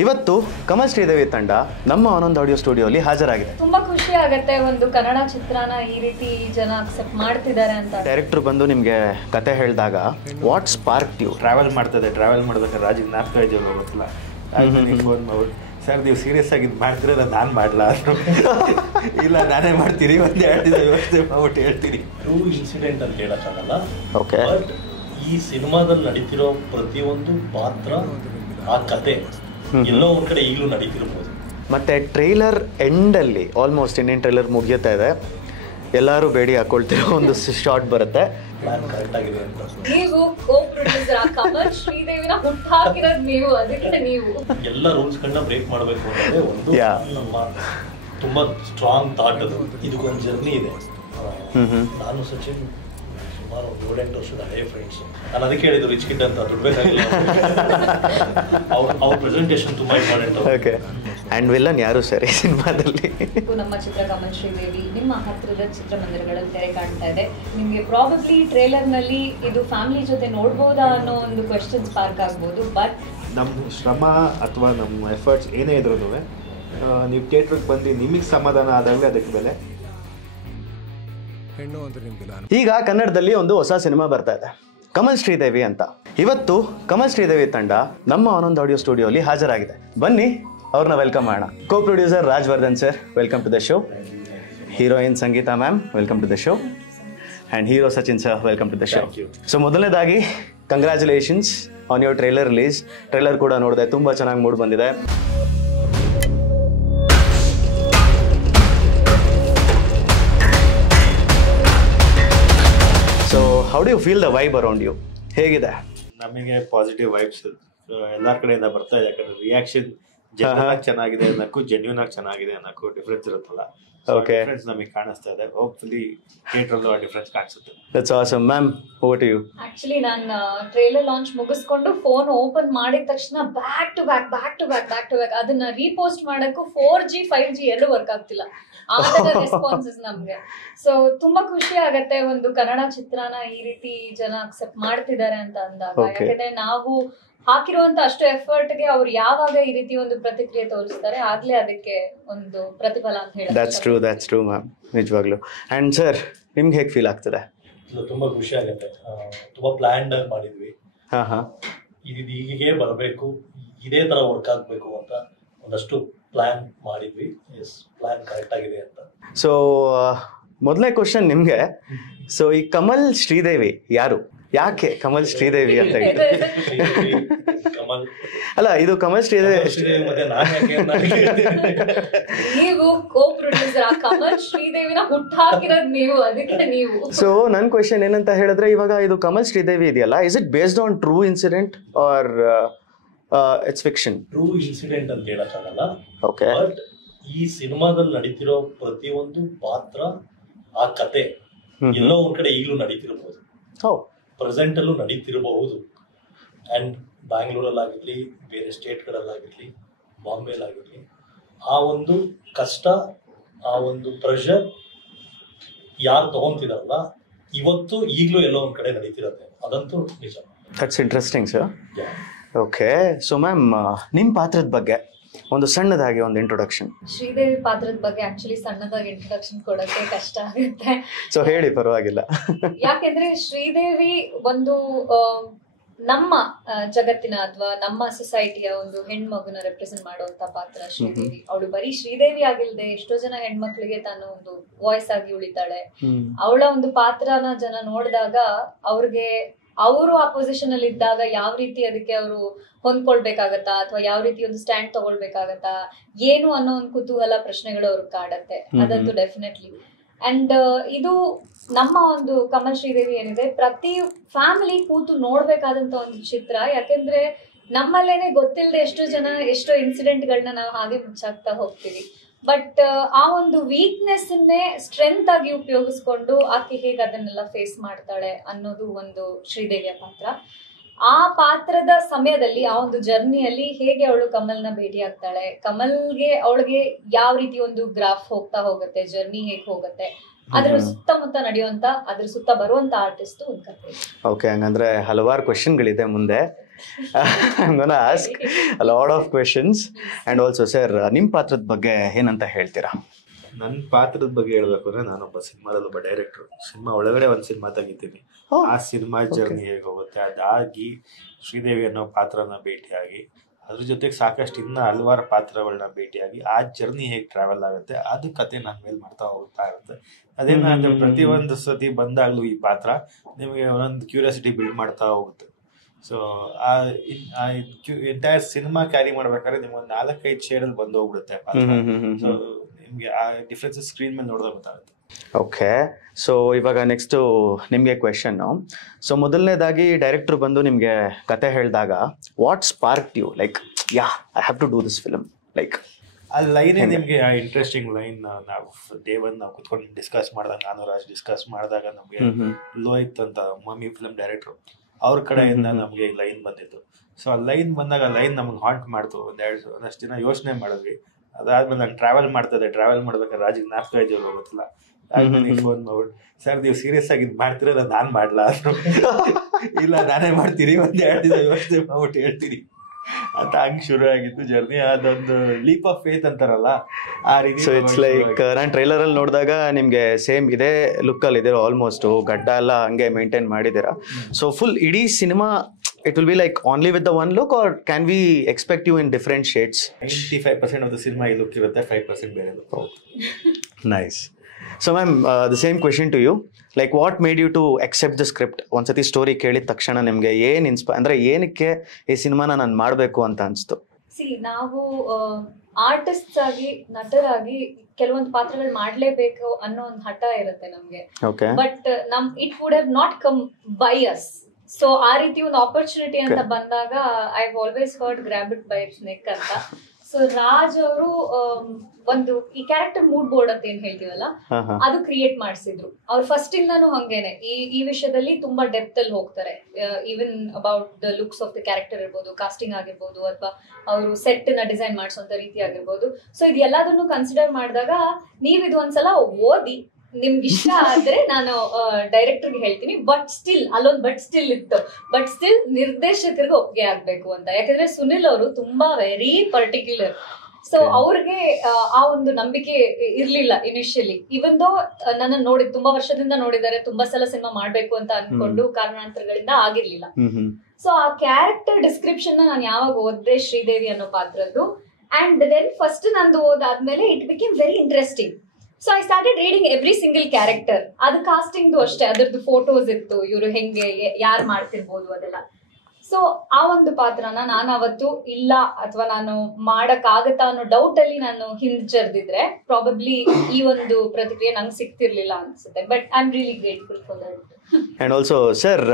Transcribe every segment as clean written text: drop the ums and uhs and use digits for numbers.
ಇವತ್ತು ಕಮಲ್ ಶ್ರೀದೇವಿ ತಂಡ ನಮ್ಮ ಆನಂದ್ ಆಡಿಯೋ ಸ್ಟುಡಿಯೋಲಿ ಹಾಜರಾಗಿದೆ. ತುಂಬಾ ಖುಷಿ ಆಗುತ್ತೆ ಒಂದು ಕನ್ನಡ ಚಿತ್ರನ ಈ ರೀತಿ ಜನ ಅಕ್ಸೆಪ್ಟ್ ಮಾಡ್ತಿದ್ದಾರೆ ಅಂತ. ಡೈರೆಕ್ಟರ್ ಬಂದು ನಿಮಗೆ ಕತೆ ಹೇಳಿದಾಗ ವಾಟ್ ಸ್ಪಾರ್ಕ್ ಯು? ಟ್ರಾವೆಲ್ ಮಾಡ್ಬೇಕಾದ್ರೆ ರಾಜಿಗೆ ಜ್ಞಾಪಕ ಇದೆಯಲ್ಲ ಗೊತ್ತಿಲ್ಲ, ಫೋನ್ ಮಾಡ್ಬಿಟ್ಟು ಸರ್ ನೀವು ಸೀರಿಯಸ್ ಆಗಿ ಇದು ಮಾಡ್ತಿರಲ್ಲ ನಾನು ಮಾಡಲ ಇಲ್ಲ ನಾನೇ ಮಾಡ್ತೀನಿ, ಒಂದು ಹೇಳ್ತಿದ್ದ ವ್ಯವಸ್ಥೆ ಮಾಡ್ಬಿಟ್ಟು ಹೇಳ್ತೀನಿ. ಟ್ರೂ ಇನ್ಸಿಡೆಂಟ್ ಅಂತ ಹೇಳಕ್ಕಾಗಲ್ಲ. ಓಕೆ, ಬಟ್ ಈ ಸಿನಿಮಾದಲ್ಲಿ ನಡೀತಿರೋ ಪ್ರತಿಯೊಂದು ಪಾತ್ರ ಆ ಕತೆ ಎಲ್ಲೋ ಒಂದ್ ಕಡೆ ಈಗಲೂ ನಡೀತಿರ್ಬೋದು. ಮತ್ತೆ ಟ್ರೈಲರ್ ಎಂಡಲ್ಲಿ ಆಲ್ಮೋಸ್ಟ್ ಇನ್ನೇನು ಟ್ರೈಲರ್ ಮುಗಿಯುತ್ತಾ ಇದೆ, ಎಲ್ಲರೂ ಬೇಡಿ ಹಾಕೊಳ್ತಿರೋ ಒಂದು ಶಾರ್ಟ್ ಬರುತ್ತೆ. ಪ್ಲಾನ್ ಕರೆಕ್ಟ್ ಆಗಿದೆ ಅಂತ. ನೀವು ಕೋ ಪ್ರೊಡ್ಯೂಸರ್ ಕಮಲ್ ಶ್ರೀದೇವಿನ ಹುಟ್ಟಾಕಿರೋದು ನೀವು, ಅದಕ್ಕೆ ನೀವು ಎಲ್ಲ ರೂಲ್ಸ್ಗಳನ್ನ ಬ್ರೇಕ್ ಮಾಡಬೇಕು ಅನ್ನೋದೇ ಒಂದು Yeah. ನಮ್ಮ ತುಂಬಾ ಸ್ಟ್ರಾಂಗ್ ಥಾಟ್. ಅದು ಇದಕ್ಕೊಂದು ಜರ್ನಿ ಇದೆ. ನಾನು ಸಚಿನ್ ಸುಮಾರು 7-8 ವರ್ಷದ ಹಳೆ ಫ್ರೆಂಡ್ಸ್. ನಾನು ಅದಕ್ಕೆ ಹೇಳಿದ್ರು ರಿಚ್ ಕಿಡ್ ಅಂತ ದುಡ್ಬೇಕಾಗಿಲ್ಲ. ಅವ್ರ ಪ್ರೆಸೆಂಟೇಷನ್ ತುಂಬಾ ಇಂಪಾರ್ಟೆಂಟ್. ಓಕೆ, ಆ್ಯಂಡ್ ವಿಲ್ಲನ್ ಯಾರು ಸರ್ ಈ ಸಿನಿಮಾದಲ್ಲಿ? ನಮ್ಮ ಚಿತ್ರ ಕಮಲ್ ಶ್ರೀದೇವಿ ನಿಮ್ಮ ಹತ್ತಿರದ ಚಿತ್ರಮಂದಿರಗಳಲ್ಲಿ ತೆರೆ ಕಾಣ್ತಾ ಇದೆ. ನಿಮಗೆ ಪ್ರಾಬಬ್ಲಿ ಟ್ರೇಲರ್ ನಲ್ಲಿ ಇದು ಫ್ಯಾಮಿಲಿ ಜೊತೆ ನೋಡ್ಬೋದಾ ಅನ್ನೋ ಒಂದು ಕ್ವೆಶ್ಚನ್ ಸ್ಪಾರ್ಕ್ ಆಗ್ಬೋದು. ಬಟ್ ನಮ್ಮ ಶ್ರಮ ಅಥವಾ ನಮ್ಮ ಎಫರ್ಟ್ಸ್ ಏನೇ ಇದ್ರೂ ನೀವು ಥಿಯೇಟ್ರಿಗೆ ಬಂದು ನಿಮಗೆ ಸಮಾಧಾನ ಆದಾಗಲೇ ಅದಕ್ಕೆ ಬೆಲೆ. ಈಗ ಕನ್ನಡದಲ್ಲಿ ಒಂದು ಹೊಸ ಸಿನಿಮಾ ಬರ್ತಾ ಇದೆ, ಕಮಲ್ ಶ್ರೀದೇವಿ ಅಂತ. ಇವತ್ತು ಕಮಲ್ ಶ್ರೀದೇವಿ ತಂಡ ನಮ್ಮ ಆನಂದ್ ಆಡಿಯೋ ಸ್ಟುಡಿಯೋಲಿ ಹಾಜರಾಗಿದೆ. ಬನ್ನಿ ಅವ್ರನ್ನ ವೆಲ್ಕಮ್ ಮಾಡೋಣ. Co producer Rajavardhan sir, welcome to the show. Heroine Sangeetha ma'am, welcome to the show. And hero Sachin sir, welcome to the show. So ಮೊದಲನೇದಾಗಿ congratulations on your trailer release. Trailer ಕೂಡ ನೋಡಿದೆ, ತುಂಬ ಚೆನ್ನಾಗಿ ಮೂಡ್ ಬಂದಿದೆ. So how do you feel the vibe around you? ಹೇಗಿದೆ? ನಮಗೆ positive vibes ಎಲ್ಲರ ಕಡೆಯಿಂದ ಬರ್ತಾ ಇದೆ. ಯಾಕಂದ್ರೆ ರಿಯಾಕ್ಷನ್ ಚೆನ್ನಾಗಿದೆ ಅನ್ನಕ್ಕೂ ಜೆನ್ಯೂನ್ ಆಗಿ ಚೆನ್ನಾಗಿದೆ ಅನ್ನಕ್ಕೂ ಡಿಫ್ರೆನ್ಸ್ ಇರುತ್ತಲ್ಲ. Okay. ಡಿಫ್ರೆನ್ಸ್ ನಮಗೆ ಕಾಣಿಸ್ತಾ ಇದೆ. ಹೋಪ್ಫುಲಿ ಥಿಯೇಟರ್ ಆ ಡಿಫ್ರೆನ್ಸ್ ಕಾಣಿಸುತ್ತೆ. That's awesome ma'am, over to you. Actually ನಾನು ಟ್ರೇಲರ್ ಲಾಂಚ್ ಮುಗಿಸ್ಕೊಂಡು ಫೋನ್ ಓಪನ್ ಮಾಡಿದ ತಕ್ಷಣ ಬ್ಯಾಕ್ ಟು ಬ್ಯಾಕ್ ಅದನ್ನ ರೀಪೋಸ್ಟ್ ಮಾಡಕ್ಕೂ 4G 5G ಎಲ್ಲೂ ವರ್ಕ್ ಆಗ್ತಿಲ್ಲ. ಆ ತರ ರೆಸ್ಪಾನ್ಸಸ್ ನಮ್ಗೆ. ಸೊ ತುಂಬಾ ಖುಷಿ ಆಗತ್ತೆ ಒಂದು ಕನ್ನಡ ಚಿತ್ರನ ಈ ರೀತಿ ಜನ ಅಕ್ಸೆಪ್ಟ್ ಮಾಡ್ತಿದ್ದಾರೆ ಅಂತ ಅಂದಾಗ. Okay. ಯಾಕಂದ್ರೆ ನಾವು ಹಾಕಿರುವಂತ ಅಷ್ಟು ಎಫರ್ಟ್ಗೆ ಅವ್ರು ಯಾವಾಗ ಈ ರೀತಿ ಒಂದು ಪ್ರತಿಕ್ರಿಯೆ ತೋರಿಸ್ತಾರೆ ಆಗ್ಲೇ ಅದಕ್ಕೆ ಒಂದು ಪ್ರತಿಫಲ ಅಂತ ಹೇಳಿ. ದಟ್ಸ್ ಟ್ರೂ ಮ್ಯಾಮ್, ನಿಜವಾಗ್ಲು. ಆ್ಯಂಡ್ ಸರ್, ನಿಮ್ಗೆ ಹೇಗೆ ಫೀಲ್ ಆಗ್ತದೆ? ಇದು ತುಂಬಾ ಖುಷಿ ಆಗುತ್ತೆ. ತುಂಬಾ ಪ್ಲಾನ್ಡ್ ಆಗಿ ಮಾಡಿದ್ವಿ. ಹಾಂ, ಇದು ಹೀಗೆ ಬರಬೇಕು, ಇದೇ ತರ ವರ್ಕ್ ಆಗ್ಬೇಕು ಅಂತ ಒಂದಷ್ಟು ಪ್ಲಾನ್ ಮಾಡಿದ್ವಿ. ಎಸ್, ಪ್ಲಾನ್ ಕರೆಕ್ಟ್ ಆಗಿದೆ ಅಂತ. ಸೊ ಮೊದಲನೇ ಕ್ವಶನ್ ನಿಮ್ಗೆ. ಸೊ ಈ ಕಮಲ್ ಶ್ರೀದೇವಿ ಯಾರು? ಯಾಕೆ ಕಮಲ್ ಶ್ರೀದೇವಿ ಅಂತ ಹೇಳಿ? ಕಮಲ್ ಅಲ್ಲ, ಇದು ಕಮಲ್ ಶ್ರೀದೇವಿ ಮತ್ತೆ ನಾನು ನೀವು ಕೋ ಪ್ರೊಡ್ಯೂಸರ್ ಕಮಲ್ ಶ್ರೀದೇವಿನ ಹುಟ್ಟಾಕಿರೋದು ನೀವು, ಅದಕ್ಕೆ ನೀವು. ಸೊ ನನ್ನ ಕ್ವೆಶನ್ ಏನಂತ ಹೇಳಿದ್ರೆ, ಇವಾಗ ಇದು ಕಮಲ್ ಶ್ರೀದೇವಿ ಇದೆಯಲ್ಲ, is it based on true incident or it's fiction? True incident ಅಂತ ಹೇಳಕ್ಕಾಗಲ್ಲ. ಓಕೆ, ಬಟ್ ಈ ಸಿನಿಮಾದಲ್ಲಿ ನಡೀತಿರೋ ಪ್ರತಿಯೊಂದು ಪಾತ್ರ ಆ ಕತೆ ಎಲ್ಲೋ ಒಂದ್ ಕಡೆ ಈಗಲೂ ನಡೀತಿರ್ಬೋದು, ಪ್ರೆಸೆಂಟ್ ಅಲ್ಲೂ ನಡೀತಿರಬಹುದು. ಅಂಡ್ ಬ್ಯಾಂಗ್ಳೂರಲ್ಲಾಗಿರ್ಲಿ, ಬೇರೆ ಸ್ಟೇಟ್ಗಳಲ್ಲಾಗಿರ್ಲಿ, ಬಾಂಬೆಲಾಗಿರ್ಲಿ, ಆ ಒಂದು ಕಷ್ಟ, ಆ ಒಂದು ಪ್ರೆಷರ್ ಯಾರು ತಗೊಂತಿದಾರಲ್ಲ ಇವತ್ತು ಈಗಲೂ ಎಲ್ಲೋ ಒಂದ್ ಕಡೆ ನಡೀತಿರತ್ತೆ. ಅದಂತೂ ನಿಜ. That's interesting sir. Okay, so ma'am, ನಿಮ್ಮ ಪಾತ್ರದ ಬಗ್ಗೆ ಒಂದು ಸಣ್ಣದಾಗಿ ಒಂದು ಇಂಟ್ರೊಡಕ್ಷನ್. ಶ್ರೀದೇವಿ ಪಾತ್ರದ ಬಗ್ಗೆ ಆಕ್ಚುಲಿ ಸಣ್ಣದಾಗಿ ಇಂಟ್ರೊಡಕ್ಷನ್ ಕೊಡಕ್ಕೆ ಕಷ್ಟ ಆಗುತ್ತೆ. ಸೊ ಹೇಳಿ, ಪರವಾಗಿಲ್ಲ. ಯಾಕೆಂದ್ರೆ ಶ್ರೀದೇವಿ ಒಂದು ನಮ್ಮ ಜಗತ್ತಿನ ಅಥವಾ ನಮ್ಮ ಸೊಸೈಟಿಯ ಒಂದು ಹೆಣ್ಮಗುನ ರೆಪ್ರೆಸೆಂಟ್ ಮಾಡುವಂತ ಪಾತ್ರ ಶ್ರೀದೇವಿ. ಅವಳು ಬರೀ ಶ್ರೀದೇವಿ ಆಗಿಲ್ದೆ ಎಷ್ಟೋ ಜನ ಹೆಣ್ಮಕ್ಳಿಗೆ ತಾನು ಒಂದು ವಾಯ್ಸ್ ಆಗಿ ಉಳಿತಾಳೆ. ಅವಳ ಒಂದು ಪಾತ್ರನ ಜನ ನೋಡಿದಾಗ ಅವ್ರಿಗೆ ಅವರು ಆ ಪೊಸಿಷನ್ ಅಲ್ಲಿ ಇದ್ದಾಗ ಯಾವ ರೀತಿ ಅದಕ್ಕೆ ಅವರು ಹೊಂದ್ಕೊಳ್ಬೇಕಾಗತ್ತಾ ಅಥವಾ ಯಾವ ರೀತಿ ಒಂದು ಸ್ಟ್ಯಾಂಡ್ ತಗೊಳ್ಬೇಕಾಗತ್ತಾ ಏನು ಅನ್ನೋ ಒಂದು ಕುತೂಹಲ ಪ್ರಶ್ನೆಗಳು ಅವ್ರಿಗೆ ಕಾಡತ್ತೆ. ಅದಂತೂ ಡೆಫಿನೆಟ್ಲಿ. ಅಂಡ್ ಇದು ನಮ್ಮ ಒಂದು ಕಮಲ್ ಶ್ರೀದೇವಿ ಏನಿದೆ, ಪ್ರತಿ ಫ್ಯಾಮಿಲಿ ಕೂತು ನೋಡ್ಬೇಕಾದಂತ ಒಂದು ಚಿತ್ರ. ಯಾಕೆಂದ್ರೆ ನಮ್ಮಲ್ಲೇನೆ ಗೊತ್ತಿಲ್ಲದೆ ಎಷ್ಟೋ ಇನ್ಸಿಡೆಂಟ್ಗಳನ್ನ ನಾವು ಹಾಗೆ ಮುಚ್ಚಾಕ್ತಾ ಹೋಗ್ತೀವಿ. ಬಟ್ ಆ ಒಂದು ವೀಕ್ನೆಸ್ ಅನ್ನೇ ಸ್ಟ್ರೆಂತ್ ಆಗಿ ಉಪಯೋಗಿಸ್ಕೊಂಡು ಆಕೆ ಹೇಗೆ ಅದನ್ನೆಲ್ಲ ಫೇಸ್ ಮಾಡ್ತಾಳೆ ಅನ್ನೋದು ಒಂದು ಶ್ರೀದೇವಿಯ ಪಾತ್ರ. ಆ ಪಾತ್ರದ ಸಮಯದಲ್ಲಿ, ಆ ಒಂದು ಜರ್ನಿಯಲ್ಲಿ ಹೇಗೆ ಅವಳು ಕಮಲ್ನ ಭೇಟಿ ಆಗ್ತಾಳೆ, ಕಮಲ್ಗೆ ಅವಳಿಗೆ ಯಾವ ರೀತಿ ಒಂದು ಗ್ರಾಫ್ ಹೋಗ್ತಾ ಹೋಗುತ್ತೆ, ಜರ್ನಿ ಹೇಗೆ ಹೋಗುತ್ತೆ, ಅದ್ರ ಸುತ್ತಮುತ್ತ ನಡೆಯುವಂತ, ಅದ್ರ ಸುತ್ತ ಬರುವಂತ ಆರ್ಟಿಸ್ಟ್ ಒಂದು ಕಥೆ. ಓಕೆ, ಹಂಗಂದ್ರೆ ಹಲವಾರು ಕ್ವೆಶನ್ಗಳಿದೆ ಮುಂದೆ. I'm gonna ask a lot of questions. And also, sir, ನಿಮ್ಮ ಪಾತ್ರದ ಬಗ್ಗೆ ಏನಂತ ಹೇಳ್ತೀರಾ? ನನ್ನ ಪಾತ್ರದ ಬಗ್ಗೆ ಹೇಳ್ಬೇಕು ಅಂದ್ರೆ ನಾನೊಬ್ಬ ಸಿನಿಮಾದಲ್ಲೊಬ್ಬ ಡೈರೆಕ್ಟರ್. ಸಿನಿಮಾ ಒಳಗಡೆ ಒಂದು ಸಿನಿಮಾ ತೆಗಿತೀನಿ. ಆ ಸಿನಿಮಾ ಜರ್ನಿ ಹೇಗೆ ಹೋಗುತ್ತೆ, ಅದಾಗಿ ಶ್ರೀದೇವಿ ಅನ್ನೋ ಪಾತ್ರನ ಭೇಟಿಯಾಗಿ ಅದ್ರ ಜೊತೆಗೆ ಸಾಕಷ್ಟು ಇನ್ನೂ ಹಲವಾರು ಪಾತ್ರಗಳನ್ನ ಭೇಟಿಯಾಗಿ ಆ ಜರ್ನಿ ಹೇಗೆ ಟ್ರಾವೆಲ್ ಆಗುತ್ತೆ ಅದು ಕತೆ ನನ್ನ ಮೇಲೆ ಮಾಡ್ತಾ ಹೋಗ್ತಾ ಇರುತ್ತೆ. ಅದೇನಂದ್ರೆ ಪ್ರತಿಯೊಂದು ಸತಿ ಬಂದಾಗಲೂ ಈ ಪಾತ್ರ ನಿಮಗೆ ಒಂದೊಂದು ಕ್ಯೂರಿಯಾಸಿಟಿ ಬಿಲ್ಡ್ ಮಾಡ್ತಾ ಹೋಗುತ್ತೆ. ಸೊ ಆ ಎಂಟೈರ್ ಸಿನಿಮಾ ಕ್ಯಾರಿ ಮಾಡ್ಬೇಕಾದ್ರೆ ನಿಮ್ಗೆ ಒಂದು 4-5 ಶೇಡಲ್ಲಿ ಬಂದು ಹೋಗ್ಬಿಡುತ್ತೆ ಪಾತ್ರ. ಸೊ ನಿಮಗೆ ಆ ಡಿಫ್ರೆನ್ಸಸ್ ಸ್ಕ್ರೀನ್ ಮೇಲೆ ನೋಡಿದ್ರೆ ಗೊತ್ತಾಗುತ್ತೆ. ಓಕೆ, ಸೊ ಇವಾಗ ನೆಕ್ಸ್ಟು ನಿಮಗೆ ಕ್ವೆಶನ್ನು. ಸೊ ಮೊದಲನೇದಾಗಿ ಡೈರೆಕ್ಟ್ರು ಬಂದು ನಿಮಗೆ ಕತೆ ಹೇಳಿದಾಗ what spark you, like yeah I have to do this film, like ಆ ಲೈನೇ ನಿಮಗೆ ಆ ಇಂಟ್ರೆಸ್ಟಿಂಗ್ ಲೈನ್ ನಾವು ಡೇ ಒನ್ ನಾವು ಕುತ್ಕೊಂಡು ಡಿಸ್ಕಸ್ ಮಾಡಿದಾಗ, ನಾನು ರಾಜ್ ಡಿಸ್ಕಸ್ ಮಾಡಿದಾಗ ನಮಗೆ ಲೋಹಿತ್ ಅಂತ ಮಮ್ಮಿ ಫಿಲಮ್ ಡೈರೆಕ್ಟ್ರು ಅವ್ರ ಕಡೆಯಿಂದ ನಮಗೆ ಲೈನ್ ಬಂದಿತ್ತು. ಸೊ ಆ ಲೈನ್ ಬಂದಾಗ ಆ ಲೈನ್ ನಮಗೆ ಹಾಂಟ್ ಮಾಡ್ತು. ಒಂದಷ್ಟು ದಿನ ಯೋಚನೆ ಮಾಡಿದ್ವಿ. ಅದಾದ್ಮೇಲೆ ನಾನು ಟ್ರಾವೆಲ್ ಮಾಡ್ಬೇಕಾದ್ರೆ ರಾಜಿಗೆ ನಾಲ್ಕು ಜೋರು ಗೊತ್ತಿಲ್ಲ. ಆದ್ಮೇಲೆ ಫೋನ್ ಮಾಡ್ಬಿಟ್ಟು, ಸರ್ ನೀವು ಸೀರಿಯಸ್ ಆಗಿ ಇದು ಮಾಡ್ತಿರೋದ ನಾನು ಮಾಡ್ಲಾ ಅಂದ್ರು. ಇಲ್ಲ ನಾನೇ ಮಾಡ್ತೀನಿ, 1-2 ದಿನ ಯೋಚನೆ ಮಾಡ್ಬಿಟ್ಟು ಹೇಳ್ತೀನಿ ಅಂತ. ಹಂಗೆ ಶುರು ಆಗಿತ್ತು ಜರ್ನಿ. ಅದೊಂದು ಲೀಪ್ ಆಫ್ ಫೇತ್ ಅಂತಾರಲ್ಲ ಆ ರೀತಿ. ಸೊ ಇಟ್ಸ್ ಲೈಕ್ ನಾನು ಟ್ರೈಲರ್ ಅಲ್ಲಿ ನೋಡಿದಾಗ ನಿಮ್ಗೆ ಸೇಮ್ ಇದೇ ಲುಕ್ ಅಲ್ಲಿ ಇದೀರ, ಆಲ್ಮೋಸ್ಟ್ ಗಡ್ಡ ಎಲ್ಲ ಹಂಗೆ ಮೇಂಟೈನ್ ಮಾಡಿದ್ದೀರಾ. ಸೊ ಫುಲ್ ಇಡೀ cinema it will be like only with the one look, or can we expect you in different shades? 95% of the cinema ಈ look ಇರುತ್ತೆ, 5% ಬೇರೆ look. Nice. So ma'am, the same question to you, like what made you to accept the script? ಒಂದ್ಸತಿ story ಕೇಳಿದ ತಕ್ಷಣ ನಿಮ್ಗೆ ಏನ್ ಅಂದ್ರೆ ಏನಕ್ಕೆ ಈ ಸಿನಿಮಾನ ನಾನು ಮಾಡ್ಬೇಕು ಅಂತ ಅನ್ಸ್ತು? ನಾವು ಆರ್ಟಿಸ್ಟ್ ಆಗಿ, ನಟರಾಗಿ ಕೆಲವೊಂದು ಪಾತ್ರಗಳು ಮಾಡ್ಲೇಬೇಕು ಅನ್ನೋ ಒಂದು ಹಠ ಇರುತ್ತೆ ನಮ್ಗೆ. But it would have not come by us. So ಆ ರೀತಿ ಒಂದು ಆಪರ್ಚುನಿಟಿ ಅಂತ ಬಂದಾಗ I have always heard grab it by it's neck ಅಂತ. ಸೊ ರಾಜ್ ಅವರು ಒಂದು ಈ ಕ್ಯಾರೆಕ್ಟರ್ ಮೂಡ್ ಬೋರ್ಡ್ ಅಂತ ಏನ್ ಹೇಳ್ತೀವಲ್ಲ, ಅದು ಕ್ರಿಯೇಟ್ ಮಾಡಿಸಿದ್ರು. ಅವ್ರು ಫಸ್ಟ್ ಇಂದಾನು ಹಂಗೇನೆ ಈ ವಿಷಯದಲ್ಲಿ ತುಂಬಾ ಡೆಪ್ತ್ ಅಲ್ಲಿ ಹೋಗ್ತಾರೆ. Even about the looks of the character ಇರ್ಬೋದು, ಕಾಸ್ಟಿಂಗ್ ಆಗಿರ್ಬೋದು, ಅಥವಾ ಅವರು ಸೆಟ್ ನ ಡಿಸೈನ್ ಮಾಡಿಸುವಂತ ರೀತಿ ಆಗಿರ್ಬೋದು. ಸೊ ಇದೆಲ್ಲದನ್ನು ಕನ್ಸಿಡರ್ ಮಾಡಿದಾಗ ನೀವ್ ಇದು ಒಂದ್ಸಲ ಓದಿ ನಿಮ್ಗೆ ಇಷ್ಟ ಆದ್ರೆ ನಾನು ಡೈರೆಕ್ಟರ್ಗೆ ಹೇಳ್ತೀನಿ. ಬಟ್ ಸ್ಟಿಲ್ ಇತ್ತು. ಬಟ್ ಸ್ಟಿಲ್ ನಿರ್ದೇಶಕರಿಗೆ ಒಪ್ಪಿಗೆ ಆಗ್ಬೇಕು ಅಂತ. ಯಾಕಂದ್ರೆ ಸುನಿಲ್ ಅವರು ತುಂಬಾ ವೆರಿ ಪರ್ಟಿಕ್ಯುಲರ್. ಸೊ ಅವ್ರಿಗೆ ಆ ಒಂದು ನಂಬಿಕೆ ಇರ್ಲಿಲ್ಲ ಇನಿಷಿಯಲಿ. ಇವನ್ ದೋ ನನ್ನ ತುಂಬಾ ವರ್ಷದಿಂದ ನೋಡಿದ್ದಾರೆ, ತುಂಬಾ ಸಲ ಸಿನಿಮಾ ಮಾಡ್ಬೇಕು ಅಂತ ಅನ್ಕೊಂಡು ಕಾರಣಾಂತರಗಳಿಂದ ಆಗಿರ್ಲಿಲ್ಲ. ಸೊ ಆ ಕ್ಯಾರೆಕ್ಟರ್ ಡಿಸ್ಕ್ರಿಪ್ಷನ್ ನಾನು ಯಾವಾಗ ಓದ್ದೆ ಶ್ರೀದೇವಿ ಅನ್ನೋ ಪಾತ್ರದ್ದು, ಅಂಡ್ ದೆನ್ ಫಸ್ಟ್ ನಂದು ಓದಾದ್ಮೇಲೆ it became very interesting. So I started reading every single character. ಅದು ಕಾಸ್ಟಿಂಗ್ದು ಅಷ್ಟೇ, ಅದರದ್ದು ಫೋಟೋಸ್ ಇತ್ತು, ಇವರು ಹೆಂಗೆ ಯಾರು ಮಾಡ್ತಿರ್ಬೋದು ಅದೆಲ್ಲ. ಸೊ ಆ ಒಂದು ಪಾತ್ರನ ನಾನು ಅವತ್ತು ಇಲ್ಲ ಅಥವಾ ನಾನು ಮಾಡಕ್ ಆಗತ್ತಾ ಅನ್ನೋ ಡೌಟ್ ಅಲ್ಲಿ ನಾನು ಹಿಂಜರಿದಿದ್ರೆ ಪ್ರಾಬಬ್ಲಿ ಈ ಒಂದು ಪ್ರತಿಕ್ರಿಯೆ ನಂಗೆ ಸಿಗ್ತಿರ್ಲಿಲ್ಲ ಅನ್ಸುತ್ತೆ. But I am really grateful for that. And also sir,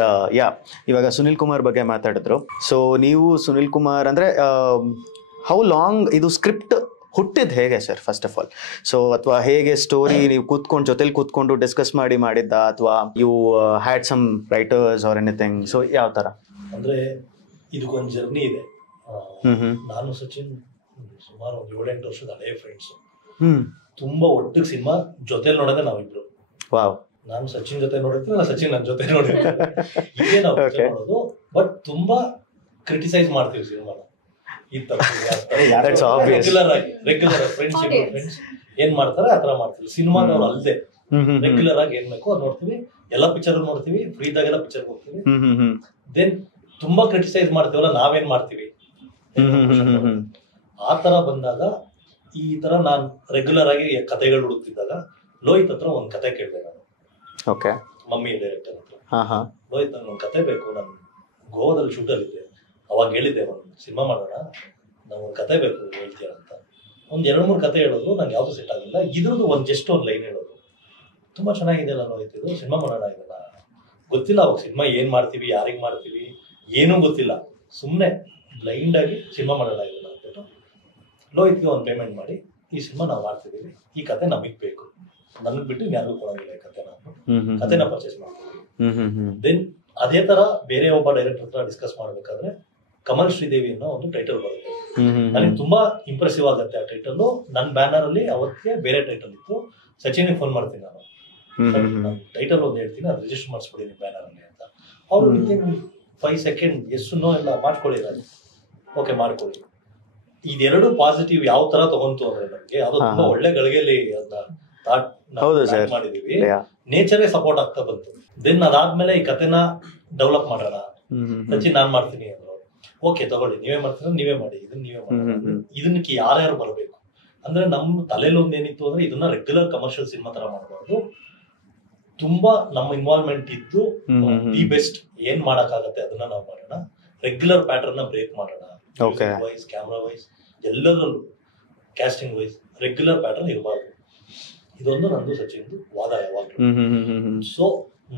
ಇವಾಗ ಸುನಿಲ್ ಕುಮಾರ್ ಬಗ್ಗೆ ಮಾತಾಡಿದ್ರು. ಸೊ ನೀವು ಸುನಿಲ್ ಕುಮಾರ್ ಅಂದ್ರೆ ಹೌ ಲಾಂಗ್ ಇದು ಸ್ಕ್ರಿಪ್ಟ್ ಹುಟ್ಟಿದ್ ಹೇಗೆ sir, first of all? So ಅಥವಾ ಹೇಗೆ ಸ್ಟೋರಿ ನೀವು ಜೊತೆಲಿ ಕೂತ್ಕೊಂಡು ಡಿಸ್ಕಸ್ ಮಾಡಿದ್ದ, ಅಥವಾ you had some writers or anything? So ಯಾವ ತರ ಅಂದ್ರೆ ಇದಕ್ಕೊಂದು ಜರ್ನಿ ಇದೆ. ನಾನು ಸಚಿನ್ ಸುಮಾರು 7-8 ವರ್ಷದ ಹಳೆಯ ಫ್ರೆಂಡ್ಸ್. ತುಂಬಾ ಒಟ್ಟಿಗೆ ಸಿನಿಮಾ ಜೊತೆಲಿ ನೋಡೋದೇ ನಾವಿಬ್ರು. ನಾನು ಸಚಿನ್ ಜೊತೆ ನೋಡಿರ್ತೀನಿ, ನಾನು ಸಚಿನ್ ನನ್ನ ಜೊತೆ ನೋಡಿರ್ತೀನಿ. ಇದೇ ನಾವು ನೋಡೋದು. ಬಟ್ ತುಂಬಾ ಕ್ರಿಟಿಸೈಸ್ ಮಾಡ್ತೀವಿ ಸಿನಿಮಾನ. ರೆಗ್ಯುಲರ್ ಫ್ರೆಂಡ್ಸ್ ಏನ್ ಮಾಡ್ತಾರೆ ಆತರ ಮಾಡ್ತೀವಿ. ಸಿನಿಮಾದವ್ರು ಅಲ್ಲದೆ ರೆಗ್ಯುಲರ್ ಆಗಿ ಏನ್ ಬೇಕೋ ಅದು ನೋಡ್ತೀವಿ. ಎಲ್ಲಾ ಪಿಕ್ಚರ್ ನೋಡ್ತೀವಿ, ಫ್ರೀದಾಗೆಲ್ಲ ಪಿಕ್ಚರ್ ಹೋಗ್ತೀವಿ. ದೆನ್ ತುಂಬಾ ಕ್ರಿಟಿಸೈಸ್ ಮಾಡ್ತೀವಲ್ಲ, ನಾವೇನ್ ಮಾಡ್ತೀವಿ ಆ ತರ ಬಂದಾಗ, ಈ ತರ ನಾನ್ ರೆಗ್ಯುಲರ್ ಆಗಿ ಕತೆಗಳು ಹುಡುಕ್ತಿದ್ದಾಗ ಲೋಹಿತ್ ಹತ್ರ ಒಂದ್ ಕತೆ ಕೇಳಿದೆ ನಾನು. ಮಮ್ಮಿ ಡೈರೆಕ್ಟರ್ ಹತ್ರ, ಲೋಹಿತ್ ನನ್ಗೆ ಒಂದ್ ಕತೆ ಬೇಕು, ನಾನು ಗೋವಾದಲ್ಲಿ ಶೂಟಲ್ಲಿದ್ದೆ. ಅವಾಗ ಹೇಳಿದ್ದೆ ಒಂದು ಸಿನಿಮಾ ಮಾಡೋಣ, ನಮ್ಗೊಂದು ಕತೆ ಬೇಕು ಹೇಳ್ತೀಯ ಅಂತ. ಒಂದ್ 2-3 ಕತೆ ಹೇಳೋದು, ನಂಗೆ ಯಾವ್ದು ಸೆಟ್ ಆಗಿಲ್ಲ. ಇದ್ರದ್ದು ಜಸ್ಟ್ ಒಂದು ಲೈನ್ ಹೇಳೋದು, ತುಂಬಾ ಚೆನ್ನಾಗಿದೆ ಅಲ್ಲ ನೋಯ್ತಿದ್ದು, ಸಿನಿಮಾ ಮಾಡೋಣ ಇದನ್ನ. ಗೊತ್ತಿಲ್ಲ ಅವಾಗ ಸಿನಿಮಾ ಏನ್ ಮಾಡ್ತೀವಿ, ಯಾರಿಗ್ ಮಾಡ್ತೀವಿ, ಏನೂ ಗೊತ್ತಿಲ್ಲ. ಸುಮ್ಮನೆ ಬ್ಲೈಂಡ್ ಆಗಿ ಸಿನಿಮಾ ಮಾಡೋಣ ಇದನ್ನ ಅಂದ್ಬಿಟ್ಟು ಲೋಹಿತ್ಗೆ ಒಂದು ಪೇಮೆಂಟ್ ಮಾಡಿ, ಈ ಸಿನಿಮಾ ನಾವು ಮಾಡ್ತಿದ್ದೀವಿ, ಈ ಕತೆ ನಮಗ್ ಬೇಕು, ನನ್ಗೆ ಬಿಟ್ಟು ಯಾರಿಗೂ ಕೊಡೋದಿಲ್ಲ ಈ ಕತೆನ ಅಂದ್ಬಿಟ್ಟು ಕತೆನ ಪರ್ಚೇಸ್ ಮಾಡ್ತೀವಿ. ದೆನ್ ಅದೇ ತರ ಬೇರೆ ಒಬ್ಬ ಡೈರೆಕ್ಟರ್ ಹತ್ರ ಡಿಸ್ಕಸ್ ಮಾಡ್ಬೇಕಾದ್ರೆ ಕಮಲ್ ಶ್ರೀದೇವಿ ಅನ್ನೋ ಒಂದು ಟೈಟಲ್ ಬರುತ್ತೆ. ನನಗೆ ತುಂಬಾ ಇಂಪ್ರೆಸಿವ್ ಆಗುತ್ತೆ ಆ ಟೈಟಲ್. ನನ್ನ ಬ್ಯಾನರ್ ಅಲ್ಲಿ ಅವತ್ತಿಗೆ ಬೇರೆ ಟೈಟಲ್ ಇತ್ತು. ಸಚಿನ್ಗೆ ಫೋನ್ ಮಾಡ್ತೀನಿ ನಾನು, ಟೈಟಲ್ ಒಂದು ಹೇಳ್ತೀನಿ, ಅದು ರಿಜಿಸ್ಟರ್ ಮಾಡಿಸ್ಬಿಡಿ ನಿಮ್ಮ ಬ್ಯಾನರ್ ಅಲ್ಲಿ ಅಂತ. ಅವರು 5 ಸೆಕೆಂಡ್ ಎಸ್ ನೋ ಎಲ್ಲ ಮಾಡ್ಕೊಳ್ಳಿ, ಓಕೆ ಮಾಡ್ಕೊಳ್ಳಿ. ಇದೆರಡು ಪಾಸಿಟಿವ್ ಯಾವ ತರ ತಗೊಂತು ಅಂದ್ರೆ ನಮ್ಗೆ ಅದು ತುಂಬಾ ಒಳ್ಳೆ ಗಳಿಗೆಯಲ್ಲಿ ಅದನ್ನ ಮಾಡಿದೀವಿ. ನೇಚರೇ ಸಪೋರ್ಟ್ ಆಗ್ತಾ ಬಂತು. ದೆನ್ ಅದಾದ್ಮೇಲೆ ಈ ಕಥೆನ ಡೆವಲಪ್ ಮಾಡೋಣ, ಸಚಿನ್ ನಾನ್ ಮಾಡ್ತೀನಿ ಅಂದ್ರು. ಓಕೆ ತಗೊಳ್ಳಿ, ನೀವೇ ಮಾಡ್ತೀರ ನೀವೇ ಮಾಡಿ, ಇದನ್ನ ನೀವೇ ಮಾಡಿ. ಇದಕ್ಕೆ ಯಾರ್ಯಾರು ಬರಬೇಕು ಅಂದ್ರೆ ನಮ್ಮ ತಲೆಯಲ್ಲಿ ಒಂದ್ ಏನಿತ್ತು ಅಂದ್ರೆ ಇದನ್ನ ರೆಗ್ಯುಲರ್ ಕಮರ್ಷಿಯಲ್ ಸಿನಿಮಾ ತರ ಮಾಡಬಾರ್ದು, ತುಂಬಾ ನಮ್ಮ ಇನ್ವಾಲ್ವ್ಮೆಂಟ್ ಇದ್ದು ದಿ ಬೆಸ್ಟ್ ಏನ್ ಮಾಡಕ್ಕಾಗತ್ತೆ ಅದನ್ನ ನಾವು ಮಾಡೋಣ, ರೆಗ್ಯುಲರ್ ಪ್ಯಾಟರ್ನ್ ನ ಬ್ರೇಕ್ ಮಾಡೋಣ, ವೈಸ್ ಕ್ಯಾಮ್ರಾ ವೈಸ್ ಎಲ್ಲದರಲ್ಲೂ ಕ್ಯಾಸ್ಟಿಂಗ್ ವೈಸ್ ರೆಗ್ಯುಲರ್ ಪ್ಯಾಟರ್ನ್ ಇರಬಾರ್ದು. ಇದೊಂದು ನಂದು ಸಚಿನ್ದು ವಾದ ಯಾವಾಗ್ಲೂ. ಸೊ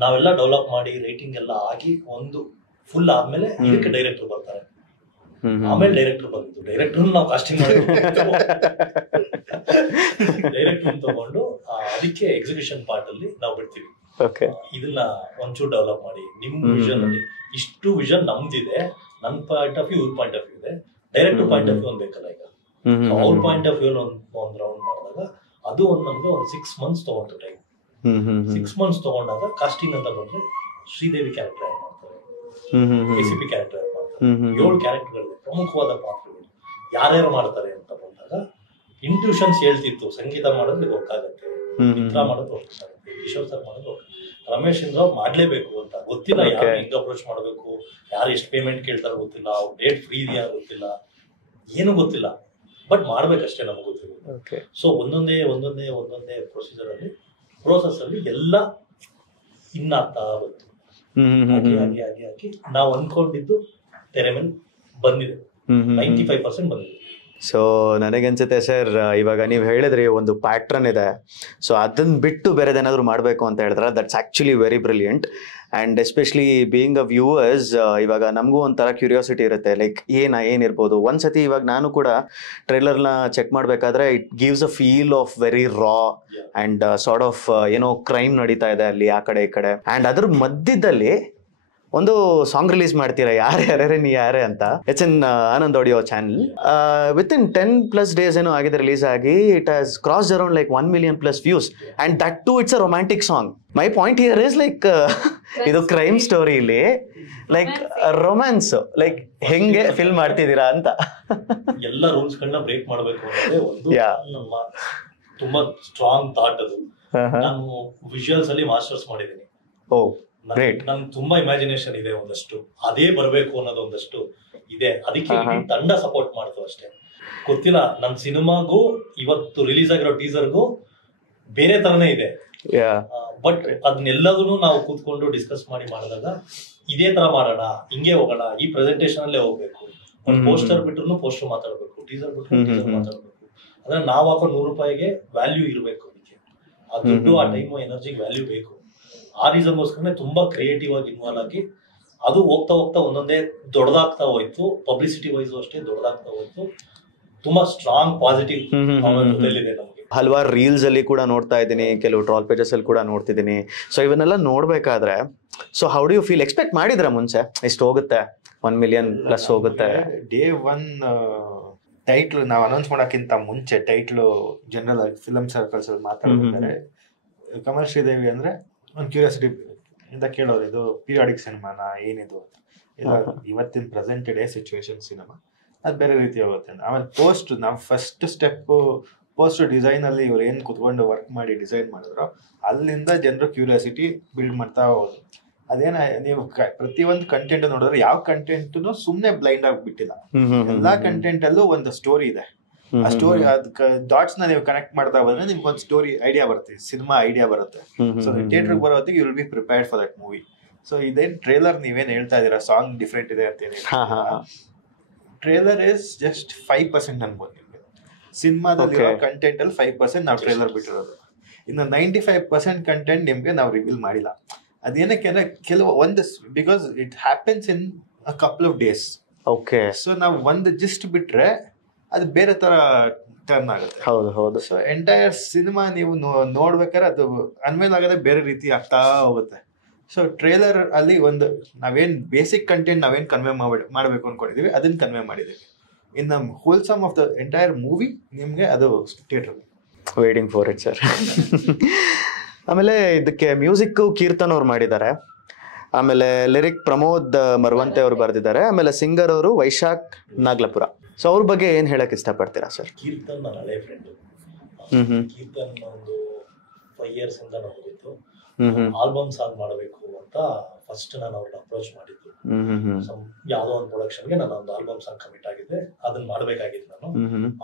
ನಾವೆಲ್ಲ ಡೆವಲಪ್ ಮಾಡಿ ರೈಟಿಂಗ್ ಎಲ್ಲ ಆಗಿ ಒಂದು ಫುಲ್ ಆದ್ಮೇಲೆ ಇದಕ್ಕೆ ಡೈರೆಕ್ಟರ್ ಬರ್ತಾರೆ. ಆಮೇಲೆ ಡೈರೆಕ್ಟರ್ ಬಂದಿದ್ದು, ಡೈರೆಕ್ಟರ್ ನಾವು ಕಾಸ್ಟಿಂಗ್ ಮಾಡಿ ಡೈರೆಕ್ಟರ್ ತಗೊಂಡು ಅದಕ್ಕೆ ಎಕ್ಸಿಕ್ಯೂಷನ್ ಪಾರ್ಟ್ ಅಲ್ಲಿ ನಾವು ಬಿಡ್ತೀವಿ. ಇದನ್ನ ಒಂಚೂರು ಡೆವಲಪ್ ಮಾಡಿ ನಿಮ್ ವಿಷನ್ ಅಲ್ಲಿ ಇಷ್ಟು ವಿಷನ್ ನಮ್ದಿದೆ, ನನ್ ಪಾಯಿಂಟ್ ಆಫ್ ವ್ಯೂ ಇವ್ರ ಪಾಯಿಂಟ್ ಆಫ್ ವ್ಯೂ ಇದೆ, ಡೈರೆಕ್ಟರ್ ಪಾಯಿಂಟ್ ಆಫ್ ವ್ಯೂ ಒಂದ್ ಬೇಕಲ್ಲ. ಈಗ ಅವ್ರ ಪಾಯಿಂಟ್ ಆಫ್ ವ್ಯೂ ಒಂದ್ ರೌಂಡ್ ಮಾಡಿದಾಗ ಅದು ನಮ್ಗೆ ಒಂದು 6 months ತಗೊಂಡು ಟೈಮ್. 6 months ತಗೊಂಡಾಗ ಕಾಸ್ಟಿಂಗ್ ಅಂತ ಬಂದ್ರೆ ಶ್ರೀದೇವಿ ಕ್ಯಾರೆಕ್ಟರ್ ಆಡ್ ಮಾಡ್ತಾರೆ, ACP ಕ್ಯಾರೆಕ್ಟರ್ ಆಡ್ ಮಾಡ್ತಾರೆ, 7 ಕ್ಯಾರೆಕ್ಟರ್ಗಳಿದೆ, ಪ್ರಮುಖವಾದ ಪಾತ್ರಗಳು ಯಾರ್ಯಾರು ಮಾಡ್ತಾರೆ ಅಂತ ಬಂದಾಗ ಇಂಟ್ಯೂಷನ್ಸ್ ಹೇಳ್ತಿತ್ತು. ಸಂಗೀತ ಮಾಡಿದ್ರೆ ಗೊತ್ತಾಗತ್ತೆ, ಚಿತ್ರ ಮಾಡೋದು ಗೊತ್ತಾಗುತ್ತೆ, ಕಿಶೋರ್ ಸರ್ ಮಾಡೋದು, ರಮೇಶ್ ಇಂದ್ರ ಮಾಡ್ಲೇಬೇಕು ಅಂತ ಗೊತ್ತಿಲ್ಲ, ಯಾರು ಹೆಂಗ್ ಅಪ್ರೋಚ್ ಮಾಡ್ಬೇಕು, ಯಾರು ಎಷ್ಟು ಪೇಮೆಂಟ್ ಕೇಳ್ತಾರೋ ಗೊತ್ತಿಲ್ಲ, ಅವ್ರ ಡೇಟ್ ಫ್ರೀ ಇದೆಯಾ ಗೊತ್ತಿಲ್ಲ, ಏನು ಗೊತ್ತಿಲ್ಲ, ಬಟ್ ಮಾಡ್ಬೇಕಷ್ಟೇ ನಮ್ಗೆ ಗೊತ್ತಿಲ್ಲ. ಸೊ ಒಂದೊಂದೇ ಪ್ರೊಸೀಜರ್ ಅಲ್ಲಿ ಪ್ರೋಸೆಸ್ ಅಲ್ಲಿ ಎಲ್ಲ ಇನ್ನಾಗ್ತಾ ಬಂತು. ಹಾಗೆ ನಾವು ಅನ್ಕೊಂಡಿದ್ದು ತೆರೆ ಮೇಲೆ ಬಂದಿದೆ, 95% ಬಂದಿದೆ. ಸೊ ನನಗನ್ಸುತ್ತೆ ಸರ್, ಇವಾಗ ನೀವು ಹೇಳಿದ್ರಿ ಒಂದು ಪ್ಯಾಟ್ರನ್ ಇದೆ, ಸೊ ಅದನ್ನ ಬಿಟ್ಟು ಬೇರೆದೇನಾದ್ರು ಮಾಡಬೇಕು ಅಂತ ಹೇಳಿದ್ರೆ that's actually very brilliant. And especially being a viewers, ಇವಾಗ ನಮಗೂ ಒಂಥರ ಕ್ಯೂರಿಯಾಸಿಟಿ ಇರುತ್ತೆ, ಲೈಕ್ ಏನಿರ್ಬೋದು. ಒಂದ್ಸತಿ ಇವಾಗ ನಾನು ಕೂಡ ಟ್ರೈಲರ್ನ ಚೆಕ್ ಮಾಡಬೇಕಾದ್ರೆ it gives a feel of very raw and sort of ಏನೋ ಕ್ರೈಮ್ ನಡೀತಾ ಇದೆ ಅಲ್ಲಿ ಆ ಕಡೆ ಈ ಕಡೆ. ಆ್ಯಂಡ್ ಅದ್ರ ಮಧ್ಯದಲ್ಲಿ ಒಂದು ಸಾಂಗ್ ರಿಲೀಸ್ ಮಾಡ್ತೀರಾ, ಯಾರ್ಯಾರೇ ನೀ ಯಾರೇ ಅಂತ. It's in Anand audio channel. Within 10+ days ಏನೋ ಆಗಿದೆ ರಿಲೀಸ್ ಆಗಿ. It has crossed around like 1 million+ views and that too it's a romantic song. My point here is like ಇದು ಕ್ರೈಮ್ ಸ್ಟೋರಿ ಇಲ್ಲಿ ಲೈಕ್ ರೊಮ್ಯಾನ್ಸ್, ಲೈಕ್ ಹೆಂಗೆ fill ಮಾಡ್ತಿದ್ದೀರಾ ಅಂತ. ಎಲ್ಲ rules ಗಳನ್ನ ಬ್ರೇಕ್ ಮಾಡಬೇಕು ಅನ್ನೋದೇ ಒಂದು ನಮ್ಮ ತುಂಬಾ ಸ್ಟ್ರಾಂಗ್ ಥಾಟ್. ಅದು ನಾನು ವಿಜುವಲ್ಸ್ ಅಲ್ಲಿ ಮಾಸ್ಟರ್ಸ್ ಮಾಡಿದ್ದೀನಿ. ನನ್ ತುಂಬಾ ಇಮ್ಯಾಜಿನೇಷನ್ ಇದೆ, ಒಂದಷ್ಟು ಅದೇ ಬರ್ಬೇಕು ಅನ್ನೋದು ಒಂದಷ್ಟು ಇದೆ. ಅದಕ್ಕೆ ತಂಡ ಸಪೋರ್ಟ್ ಮಾಡ್ತು ಅಷ್ಟೇ. ಗೊತ್ತಿಲ್ಲ, ನನ್ ಸಿನಿಮಾಗೂ ಇವತ್ತು ರಿಲೀಸ್ ಆಗಿರೋ ಟೀಸರ್ಗೂ ಬೇರೆ ತರನೇ ಇದೆ, ಬಟ್ ಅದನ್ನೆಲ್ಲದನ್ನು ನಾವು ಕೂತ್ಕೊಂಡು ಡಿಸ್ಕಸ್ ಮಾಡಿದಾಗ ಇದೇ ತರ ಮಾಡೋಣ, ಹಿಂಗೆ ಹೋಗೋಣ, ಈ ಪ್ರೆಸೆಂಟೇಷನ್ ಅಲ್ಲೇ ಹೋಗ್ಬೇಕು, ಪೋಸ್ಟರ್ ಬಿಟ್ರು ಪೋಸ್ಟರ್ ಮಾತಾಡ್ಬೇಕು, ಟೀಸರ್ ಬಿಟ್ರು ಟೀಸರ್ ಮಾತಾಡ್ಬೇಕು. ಅಂದ್ರೆ ನಾವ್ ಹಾಕೋ ₹100 ವ್ಯಾಲ್ಯೂ ಇರಬೇಕು, ಅದಕ್ಕೆ ಆ ದುಡ್ಡು ಆ ಟೈಮ್ ಎನರ್ಜಿಗೆ ವ್ಯಾಲ್ಯೂ ಬೇಕು. ಆ ರೀಸನ್ಗೋಸ್ಕರನೇ ತುಂಬಾ ಕ್ರಿಯೇಟಿವ್ ಆಗಿ ಇನ್ವಾಲ್ವ್ ಆಗಿ ಅದು ಹೋಗ್ತಾ ಒಂದೊಂದೇ ದೊಡ್ಡದಾಗ್ತಾ ಹೋಯ್ತು. ಪಬ್ಲಿಸಿಟಿ ವೈಸ್ ಅಷ್ಟೇ ದೊಡ್ಡದಾಗ್ತಾ ಹೋಯ್ತು. ತುಂಬಾ ಸ್ಟ್ರಾಂಗ್ ಪಾಸಿಟಿವ್ ಇದೆ ನಮಗೆ. ಹಲವಾರು ರೀಲ್ಸ್ ಅಲ್ಲಿ ಕೂಡ ನೋಡ್ತಾ ಇದ್ದೀನಿ, ಕೆಲವು ಟ್ರಾಲ್ ಪೇಜಸ್ ಅಲ್ಲಿ ಕೂಡ ನೋಡ್ತಿದ್ದೀನಿ. ಸೊ ಇವನ್ನೆಲ್ಲ ನೋಡ್ಬೇಕಾದ್ರೆ so how do you feel? Expect ಮಾಡಿದ್ರ ಮುಂಚೆ ಇಷ್ಟು ಹೋಗುತ್ತೆ, 1 million+ ಹೋಗುತ್ತೆ? ಡೇ 1 ಟೈಟ್ಲ್ ನಾವು ಅನೌನ್ಸ್ ಮಾಡೋಕ್ಕಿಂತ ಮುಂಚೆ ಟೈಟ್ಲು ಜನರಲ್ ಆಗಿ ಫಿಲಂ ಸರ್ಕಲ್ಸ್ ಅಲ್ಲಿ ಮಾತಾಡ್ತಾರೆ. ಕಮಲ್ ಶ್ರೀದೇವಿ ಅಂದ್ರೆ ಒಂದು ಕ್ಯೂರಿಯಾಸಿಟಿ ಇಂದ ಕೇಳೋರು, ಇದು ಪೀರಿಯಾಡಿಕ್ ಸಿನಿಮಾನ ಏನಿದು ಅಂತ. ಇದು ಇವತ್ತಿನ ಪ್ರೆಸೆಂಟ್ ಡೇ ಸಿಚುವೇಶನ್ ಸಿನಿಮಾ, ಅದು ಬೇರೆ ರೀತಿ ಹೋಗುತ್ತೆ. ಆಮೇಲೆ ಪೋಸ್ಟ್, ನಾವು ಫಸ್ಟ್ ಸ್ಟೆಪ್ ಪೋಸ್ಟ್ ಡಿಸೈನ್ ಅಲ್ಲಿ ಇವ್ರು ಏನ್ ಕುತ್ಕೊಂಡು ವರ್ಕ್ ಮಾಡಿ ಡಿಸೈನ್ ಮಾಡಿದ್ರು, ಅಲ್ಲಿಂದ ಜನರು ಕ್ಯೂರಿಯಾಸಿಟಿ ಬಿಲ್ಡ್ ಮಾಡ್ತಾ ಹೋದ್ರು. ಅದೇನ ನೀವು ಪ್ರತಿಯೊಂದು ಕಂಟೆಂಟ್ ನೋಡಿದ್ರೆ ಯಾವ ಕಂಟೆಂಟ್ ಸುಮ್ನೆ ಬ್ಲೈಂಡ್ ಆಗಿ ಬಿಟ್ಟಿಲ್ಲ. ಎಲ್ಲಾ ಕಂಟೆಂಟ್ ಅಲ್ಲೂ ಒಂದು ಸ್ಟೋರಿ ಇದೆ. ಆ ಸ್ಟೋರಿ ಡಾಟ್ಸ್ ನ ನೀವು ಕನೆಕ್ಟ್ ಮಾಡ್ತಾ ಬಂದ್ರೆ ನಿಮ್ಗೆ ಒಂದು ಸ್ಟೋರಿ ಐಡಿಯಾ ಬರುತ್ತೆ, ಸಿನಿಮಾ ಐಡಿಯಾ ಬರುತ್ತೆ. ಸೊ ಥಿಯೇಟರ್ ಬರೋ ಹೊತ್ತಿಗೆ you will be prepared for that movie. So ಇದೇನ್ ಟ್ರೇಲರ್ ನೀವೇನ್ ಹೇಳ್ತಾ ಇದೀರಾ ಸಾಂಗ್ ಡಿಫ್ರೆಂಟ್ ಇದೆ ಅಂತ ಹೇಳಿ, ಟ್ರೇಲರ್ ಇಸ್ ಜಸ್ಟ್ 5% ಅನ್ಬೋದು ನಿಮ್ಗೆ. ಸಿನಿಮಾದಲ್ಲಿ ಕಂಟೆಂಟ್ ಅಲ್ಲಿ 5% ನಾವು ಟ್ರೇಲರ್ ಬಿಟ್ಟಿರೋದು. ಇನ್ನು 95% ಕಂಟೆಂಟ್ ನಿಮ್ಗೆ ನಾವು ರಿವೀಲ್ ಮಾಡಿಲ್ಲ. ಅದೇನಕ್ಕೆ ಕೆಲವು ಒಂದು because it happens in a couple of days. Okay, so ನಾವು ಒಂದು ಜಿಸ್ಟ್ ಬಿಟ್ರೆ ಅದು ಬೇರೆ ತರ ಟರ್ನ್ ಆಗುತ್ತೆ. ಹೌದು ಹೌದು. ಸೊ ಎಂಟೈರ್ ಸಿನಿಮಾ ನೀವು ನೋಡ್ಬೇಕಾದ್ರೆ ಅದು ಅನ್ಮೇಲ್ ಆಗದೆ ಬೇರೆ ರೀತಿ ಆಗ್ತಾ ಹೋಗುತ್ತೆ. ಸೊ ಟ್ರೇಲರ್ ಅಲ್ಲಿ ಒಂದು ನಾವೇನ್ ಬೇಸಿಕ್ ಕಂಟೆಂಟ್ ನಾವೇನ್ ಕನ್ವೆ ಮಾಡಬೇಕು ಅನ್ಕೊಂಡಿದೀವಿ ಅದನ್ನ ಕನ್ವೆ ಮಾಡಿದೀವಿ. In the wholesome of the entire movie ನಿಮ್ಗೆ ಅದು theatre. Waiting for it sir. ಆಮೇಲೆ ಇದಕ್ಕೆ ಮ್ಯೂಸಿಕ್ ಕೀರ್ತನ್ ಅವ್ರು ಮಾಡಿದ್ದಾರೆ. ಆಮೇಲೆ ಲಿರಿಕ್ ಪ್ರಮೋದ್ ಮರವಂತೆ ಅವರು ಬರೆದಿದ್ದಾರೆ. ಆಮೇಲೆ ಸಿಂಗರ್ ಅವರು ವೈಶಾಖ್ ನಾಗ್ಲಪುರ. ಸೊ ಅವ್ರ ಬಗ್ಗೆ ಏನ್ ಹೇಳಕ್ ಇಷ್ಟಪಡ್ತೀರಾ ಸರ್? ಕೀರ್ತನ್ ನನ್ನ ಹಳೆ ಫ್ರೆಂಡ್. ಕೀರ್ತನ್ ಒಂದು 5 years ಇಂದ ನಮಗಿತ್ತು. ಆಲ್ಬಮ್ ಸಾಂಗ್ ಮಾಡಬೇಕು ಅಂತ ಫಸ್ಟ್ ನಾನು ಅವ್ರನ್ನ ಅಪ್ರೋಚ್ ಮಾಡಿದ್ದು. ಯಾವ್ದೋ ಒಂದು ಪ್ರೊಡಕ್ಷನ್ಗೆ ನಾನು ಒಂದು ಆಲ್ಬಮ್ ಸಾಂಗ್ ಕಮಿಟ್ ಆಗಿದ್ದೆ, ಅದನ್ನ ಮಾಡ್ಬೇಕಾಗಿತ್ತು ನಾನು.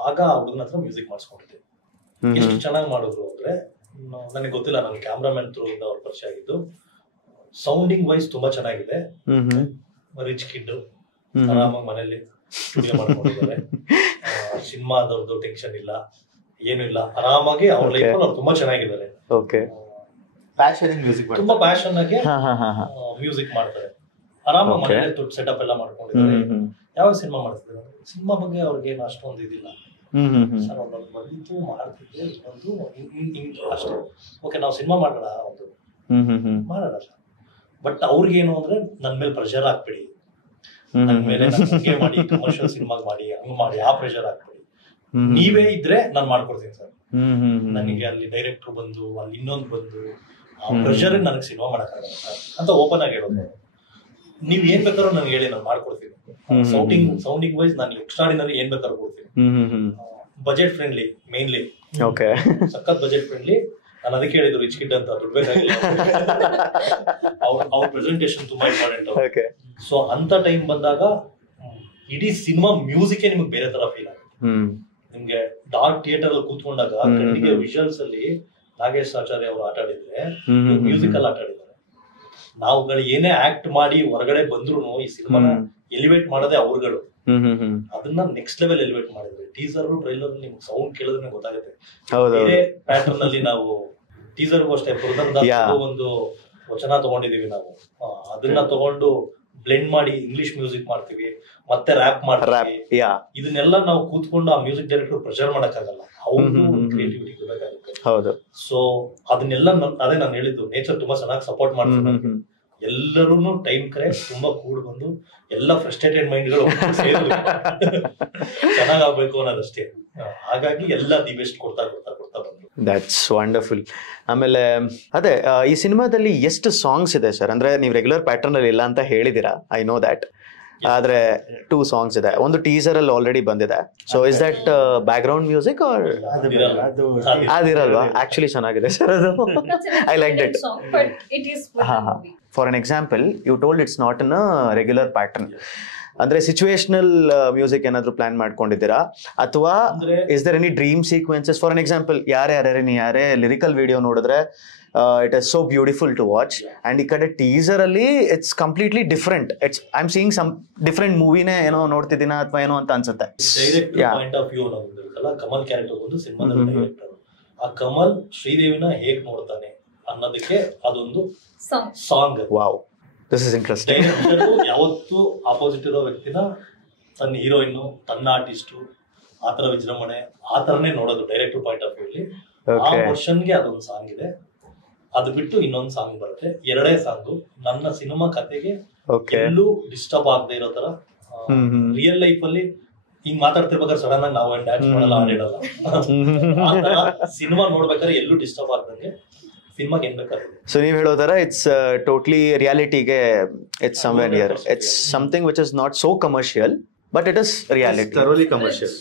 ಆಗ ಹುಡುಗನ ಹತ್ರ ಮ್ಯೂಸಿಕ್ ಮಾಡಿಸ್ಕೊಂಡಿದ್ದೆ. ಎಷ್ಟು ಚೆನ್ನಾಗಿ ಮಾಡಿದ್ರು ಅಂದ್ರೆ ನನಗೆ ಗೊತ್ತಿಲ್ಲ, ನನ್ನ ಕ್ಯಾಮ್ರಾಮನ್ ಥ್ರೂ ಇಂದ ಅವ್ರು ಪರಿಚಯ ಆಗಿದ್ದು. ಸೌಂಡಿಂಗ್ ವೈಸ್ ತುಂಬಾ ಚೆನ್ನಾಗಿದೆ. ರಿಚ್ ಕಿಡ್, ಆರಾಮಾಗಿ ಮನೇಲಿ ಸ್ಟುಡಿಯೋ ಮಾಡ್ಕೊಂಡಿದ್ದಾರೆ. ಸಿನಿಮಾದವ್ರದ್ದು ಟೆನ್ಷನ್ ಇಲ್ಲ, ಏನು ಇಲ್ಲ, ಆರಾಮಾಗಿ ಅವ್ರ ಲೈಫ್ ಅವ್ರು ತುಂಬಾ ಚೆನ್ನಾಗಿದ್ದಾರೆ. ತುಂಬಾ ಪ್ಯಾಷನ್ ಆಗಿ ಮ್ಯೂಸಿಕ್ ಮಾಡ್ತಾರೆ. ಆರಾಮಾಗಿ ಮನೇಲಿ ದೊಡ್ಡ ಸೆಟಪ್ ಎಲ್ಲ ಮಾಡ್ಕೊಂಡಿದ್ದಾರೆ. ಯಾವ ಸಿನಿಮಾ ಮಾಡ್ತಿದ್ದಾರೆ, ಸಿನಿಮಾ ಬಗ್ಗೆ ಅವ್ರಿಗೆ ಏನು ಅಷ್ಟೊಂದು ಇದಿಲ್ಲ. ಸರ್ ಒಂದೊಂದು ಬಂದಿತ್ತು ಮಾಡ್ತಿದ್ದೆ, ಇನ್ನೊಂದು ಅಷ್ಟೇ. ಓಕೆ ನಾವು ಸಿನಿಮಾ ಮಾಡೋಣ, ಒಂದು ಮಾಡೋಣ ಸರ್. ಬಟ್ ಅವ್ರಿಗೇನು ಅಂದ್ರೆ ನನ್ ಮೇಲೆ ಪ್ರೆಷರ್ ಹಾಕ್ಬೇಡಿ, ನನ್ ಮೇಲೆ ಹಂಗೆ ಮಾಡಿ, ಕಮರ್ಷಿಯಲ್ ಸಿನಿಮಾ ಮಾಡಿ, ಹಂಗ್ ಮಾಡಿ, ಆ ಪ್ರೆಷರ್ ಹಾಕ್ಬೇಡಿ. ನೀವೇ ಇದ್ರೆ ನಾನ್ ಮಾಡ್ಕೊಡ್ತೀನಿ ಸರ್. ನನಗೆ ಅಲ್ಲಿ ಡೈರೆಕ್ಟರ್ ಬಂದು, ಅಲ್ಲಿ ಇನ್ನೊಂದು ಬಂದು, ಆ ಪ್ರೆಷರ್ ನನಗೆ ಸಿನಿಮಾ ಮಾಡಕ್ಕಾಗಲ್ಲ ಸರ್ ಅಂತ ಓಪನ್ ಆಗಿ ಹೇಳೋದು. ನೀವ್ ಏನ್ ಬೇಕಾದ್ರೂ ನನ್ಗೆ ಹೇಳಿ, ನಾನು ಮಾಡ್ಕೊಡ್ತೀನಿ. ಸೌಂಡಿಂಗ್ ವೈಸ್ ನಾನು ಎಕ್ಸ್ಟ್ರಾಡಿನರಿ ಏನ್ ಬೇಕಾದ್ರೂ ಕೊಡ್ತೀನಿ. ಬಜೆಟ್ ಫ್ರೆಂಡ್ಲಿ, ಮೇನ್ಲಿ ಸಖತ್ ಬಜೆಟ್ ಫ್ರೆಂಡ್ಲಿ. ನಾನು ಅದಕ್ಕೆ ಹೇಳಿದ್ರು ರಿಚ್ ಕಿಡ್ ಅಂತ, ದುಡ್ಡು ಬೇಕಾಗಿಲ್ಲ. ಅವ್ರ ಪ್ರೆಸೆಂಟೇಶನ್ ತುಂಬಾ ಇಂಪಾರ್ಟೆಂಟ್. ಸೊ ಅಂತ ಟೈಮ್ ಬಂದಾಗ ಇಡೀ ಸಿನಿಮಾ ಮ್ಯೂಸಿಕ್ ನಿಮ್ಗೆ ಬೇರೆ ತರ ಫೀಲ್ ಆಗುತ್ತೆ. ನಿಮ್ಗೆ ಡಾರ್ಕ್ ಥಿಯೇಟರ್ ಅಲ್ಲಿ ಕೂತ್ಕೊಂಡಾಗ ಕಣ್ಣಿಗೆ ವಿಜುವಲ್ಸ್ ಅಲ್ಲಿ ನಾಗೇಶ್ ಆಚಾರ್ಯ ಅವರು ಆಟ ಆಡಿದ್ರೆ, ಮ್ಯೂಸಿಕ್ ಅಲ್ಲಿ ಆಟ ಆಡಿದ್ದಾರೆ. ನಾವುಗಳು ಏನೇ ಆಕ್ಟ್ ಮಾಡಿ ಹೊರಗಡೆ ಬಂದ್ರು ಈ ಸಿನಿಮಾನ ಎಲಿವೇಟ್ ಮಾಡೋದೇ ಅವ್ರುಗಳು. ಅದನ್ನ ನೆಕ್ಸ್ಟ್ ಲೆವೆಲ್ ಎಲಿವೇಟ್ ಮಾಡಿದ್ರೆ ಟೀಸರ್ ಟ್ರೈಲರ್ ನಿಮ್ಗೆ ಸೌಂಡ್ ಕೇಳಿದ್ರೆ ಗೊತ್ತಾಗುತ್ತೆ. ಬೇರೆ ಪ್ಯಾಟರ್ನ್ ಅಲ್ಲಿ ನಾವು ಟೀಸರ್ಗೂ ಅಷ್ಟೇ ಪುರದಂದಾಸ್ ಒಂದು ವಚನ ತಗೊಂಡಿದೀವಿ ನಾವು, ಅದನ್ನ ತಗೊಂಡು ಬ್ಲೆಂಡ್ ಮಾಡಿ ಇಂಗ್ಲಿಷ್ ಮ್ಯೂಸಿಕ್ ಮಾಡ್ತೀವಿ, ಮತ್ತೆ ರ್ಯಾಪ್ ಮಾಡ್ತೀವಿ. ಇದನ್ನೆಲ್ಲ ನಾವು ಕೂತ್ಕೊಂಡು ಆ ಮ್ಯೂಸಿಕ್ ಡೈರೆಕ್ಟರ್ ಪ್ರೆಷರ್ ಮಾಡಕ್ಕಾಗಲ್ಲ, ಅವ್ರು ಕ್ರಿಯೇಟಿವಿಟಿ ಬೇಕಾಗುತ್ತೆ. ಸೊ ಅದನ್ನೆಲ್ಲ ಅದೇ ನಾನು ಹೇಳಿದ್ದು, ನೇಚರ್ ತುಂಬಾ ಚೆನ್ನಾಗಿ ಸಪೋರ್ಟ್ ಮಾಡ್ತಾರೆ. ಎಲ್ಲರೂ ಟೈಮ್ ಕರೆಕ್ಟ್ ತುಂಬಾ ಕೂಡ್ ಬಂದು ಎಲ್ಲ ಫ್ರಸ್ಟ್ರೇಟೆಡ್ ಮೈಂಡ್ಗಳು ಚೆನ್ನಾಗಾಗ್ಬೇಕು ಅನ್ನೋದಷ್ಟೇ. ಹಾಗಾಗಿ ಎಲ್ಲ ದಿ ಬೆಸ್ಟ್ ಕೊಡ್ತಾ ಬಂದ್ರು. That's wonderful. ಆಮೇಲೆ ಅದೇ ಈ ಸಿನಿಮಾದಲ್ಲಿ ಎಷ್ಟು ಸಾಂಗ್ಸ್ ಇದೆ ಸರ್? ಅಂದ್ರೆ ನೀವು ರೆಗ್ಯುಲರ್ ಪ್ಯಾಟರ್ನ್ ಅಲ್ಲಿ ಇಲ್ಲ ಅಂತ ಹೇಳಿದಿರಾ, ಐ ನೋ ದ್ಯಾಟ್. ಆದ್ರೆ 2 ಸಾಂಗ್ಸ್ ಇದೆ, ಒಂದು ಟೀಸರ್ ಅಲ್ಲಿ ಆಲ್ರೆಡಿ ಬಂದಿದೆ. So is that background music are ಅದಿರಲ್ವಾ? ಆಕ್ಚುಲಿ ಚೆನ್ನಾಗಿದೆ ಸರ್ ಅದು. I like that. For an example, you told it's not in a regular pattern. ಅಂದ್ರೆ ಸಿಚುವೇಶನಲ್ ಮ್ಯೂಸಿಕ್ ಏನಾದ್ರು ಪ್ಲಾನ್ ಮಾಡ್ಕೊಂಡಿದ್ದೀರಾ, ಅಥವಾ is there any dream sequences? For an example, ಯಾರೇ lyrical video ನೋಡಿದ್ರೆ it is so beautiful to watch, and ಈ ಕಡೆ teaser ಅಲ್ಲಿ it's completely different. It's I am seeing some different ಮೂವಿನೇ ಏನೋ ನೋಡ್ತಿದ್ದೀನ ಅಥವಾ ಏನೋ ಅಂತ ಅನ್ಸುತ್ತೆ. Point of view Kamal character ಒಂದು ಸಿನಿಮಾದಲ್ಲಿ ಡೈರೆಕ್ಟರ್, ಆ ಕಮಲ್ ಶ್ರೀದೇವಿನ ಹೇಗ್ ನೋಡ್ತಾನೆ ಅನ್ನೋದಕ್ಕೆ ಅದೊಂದು song. Wow, this is interesting. ಯಾವತ್ತು ಆಪೋಸಿಟ್ ಇರೋ ವ್ಯಕ್ತಿನ ತನ್ನ ಹೀರೋಯಿನ್, ತನ್ನ ಆರ್ಟಿಸ್ಟು, ಆತರ ವಿಜೃಂಭಣೆ ಆತರನೇ ನೋಡೋದು ಡೈರೆಕ್ಟರ್ ಪಾಯಿಂಟ್ ಆಫ್ ವ್ಯೂ ಅಲ್ಲಿ. ಆ ವರ್ಷನ್ಗೆ ಅದೊಂದು ಸಾಂಗ್ ಇದೆ. ಅದು ಬಿಟ್ಟು ಇನ್ನೊಂದು ಸಾಂಗ್ ಬರುತ್ತೆ, 2 ಸಾಂಗು. ನನ್ನ ಸಿನಿಮಾ ಕತೆಗೆ ಎಲ್ಲೂ ಡಿಸ್ಟರ್ಬ್ ಆಗದೆ ಇರೋ ತರ, ರಿಯಲ್ ಲೈಫ್ ಅಲ್ಲಿ ಹಿಂಗ್ ಮಾತಾಡ್ತಿರ್ಬೇಕಾದ್ರೆ ಸಡನ್ ಆಗಿ ನಾವು ಡ್ಯಾನ್ಸ್ ಮಾಡಲ್ಲ, ಹಾಡಿಡಲ್ಲ. ಸಿನಿಮಾ ನೋಡ್ಬೇಕಾದ್ರೆ ಎಲ್ಲೂ ಡಿಸ್ಟರ್ಬ್ ಆಗ್ದಂಗೆ ಸಿನಿಮಾಗೆ ಏನ್ ಬೇಕಾಗಿದೆ. ಸೊ ನೀವು ಹೇಳೋ ತರ ಇಟ್ಸ್ ಟೋಟ್ಲಿ ರಿಯಾಲಿಟಿಗೆ, it's somewhere near. It's something which is not so commercial, but it is reality. Thoroughly commercial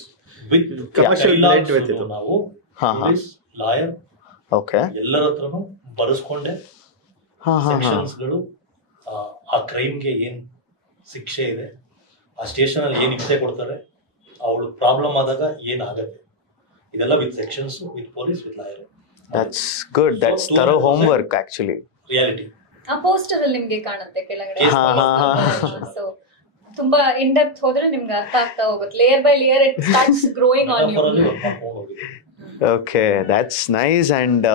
with commercial ನಾವು ಲಾಯರ್ ಎಲ್ಲರ ಹತ್ರನು ಬರೆಸ್ಕೊಂಡೆ ಸೆಕ್ಷನ್ಸ್ಗಳು, ಆ ಕ್ರೈಮ್ಗೆ ಏನ್ ಶಿಕ್ಷೆ ಇದೆ, ಆ ಸ್ಟೇಷನ್ ಅಲ್ಲಿ ಏನ್ ಹಿಂಸೆ ಕೊಡ್ತಾರೆ, ಅವಳು ಪ್ರಾಬ್ಲಮ್ ಆದಾಗ ಏನ್ ಆಗತ್ತೆ, ಇದೆಲ್ಲ with sections, with police, with lawyer. That's good. That's thorough homework actually. Reality. ಆ ಪೋಸ್ಟರ್ ಅಲ್ಲಿ ನಿಮ್ಗೆ ಕಾಣುತ್ತೆ ಕೆಳಗಡೆ. ಸೊ ತುಂಬಾ ಇನ್ ಡೆಪ್ತ್ ಹೋದ್ರೆ ನಿಮ್ಗೆ ಅರ್ಥ ಆಗ್ತಾ ಹೋಗುತ್ತೆ. Layer by layer it starts growing on you. Okay, that's nice. And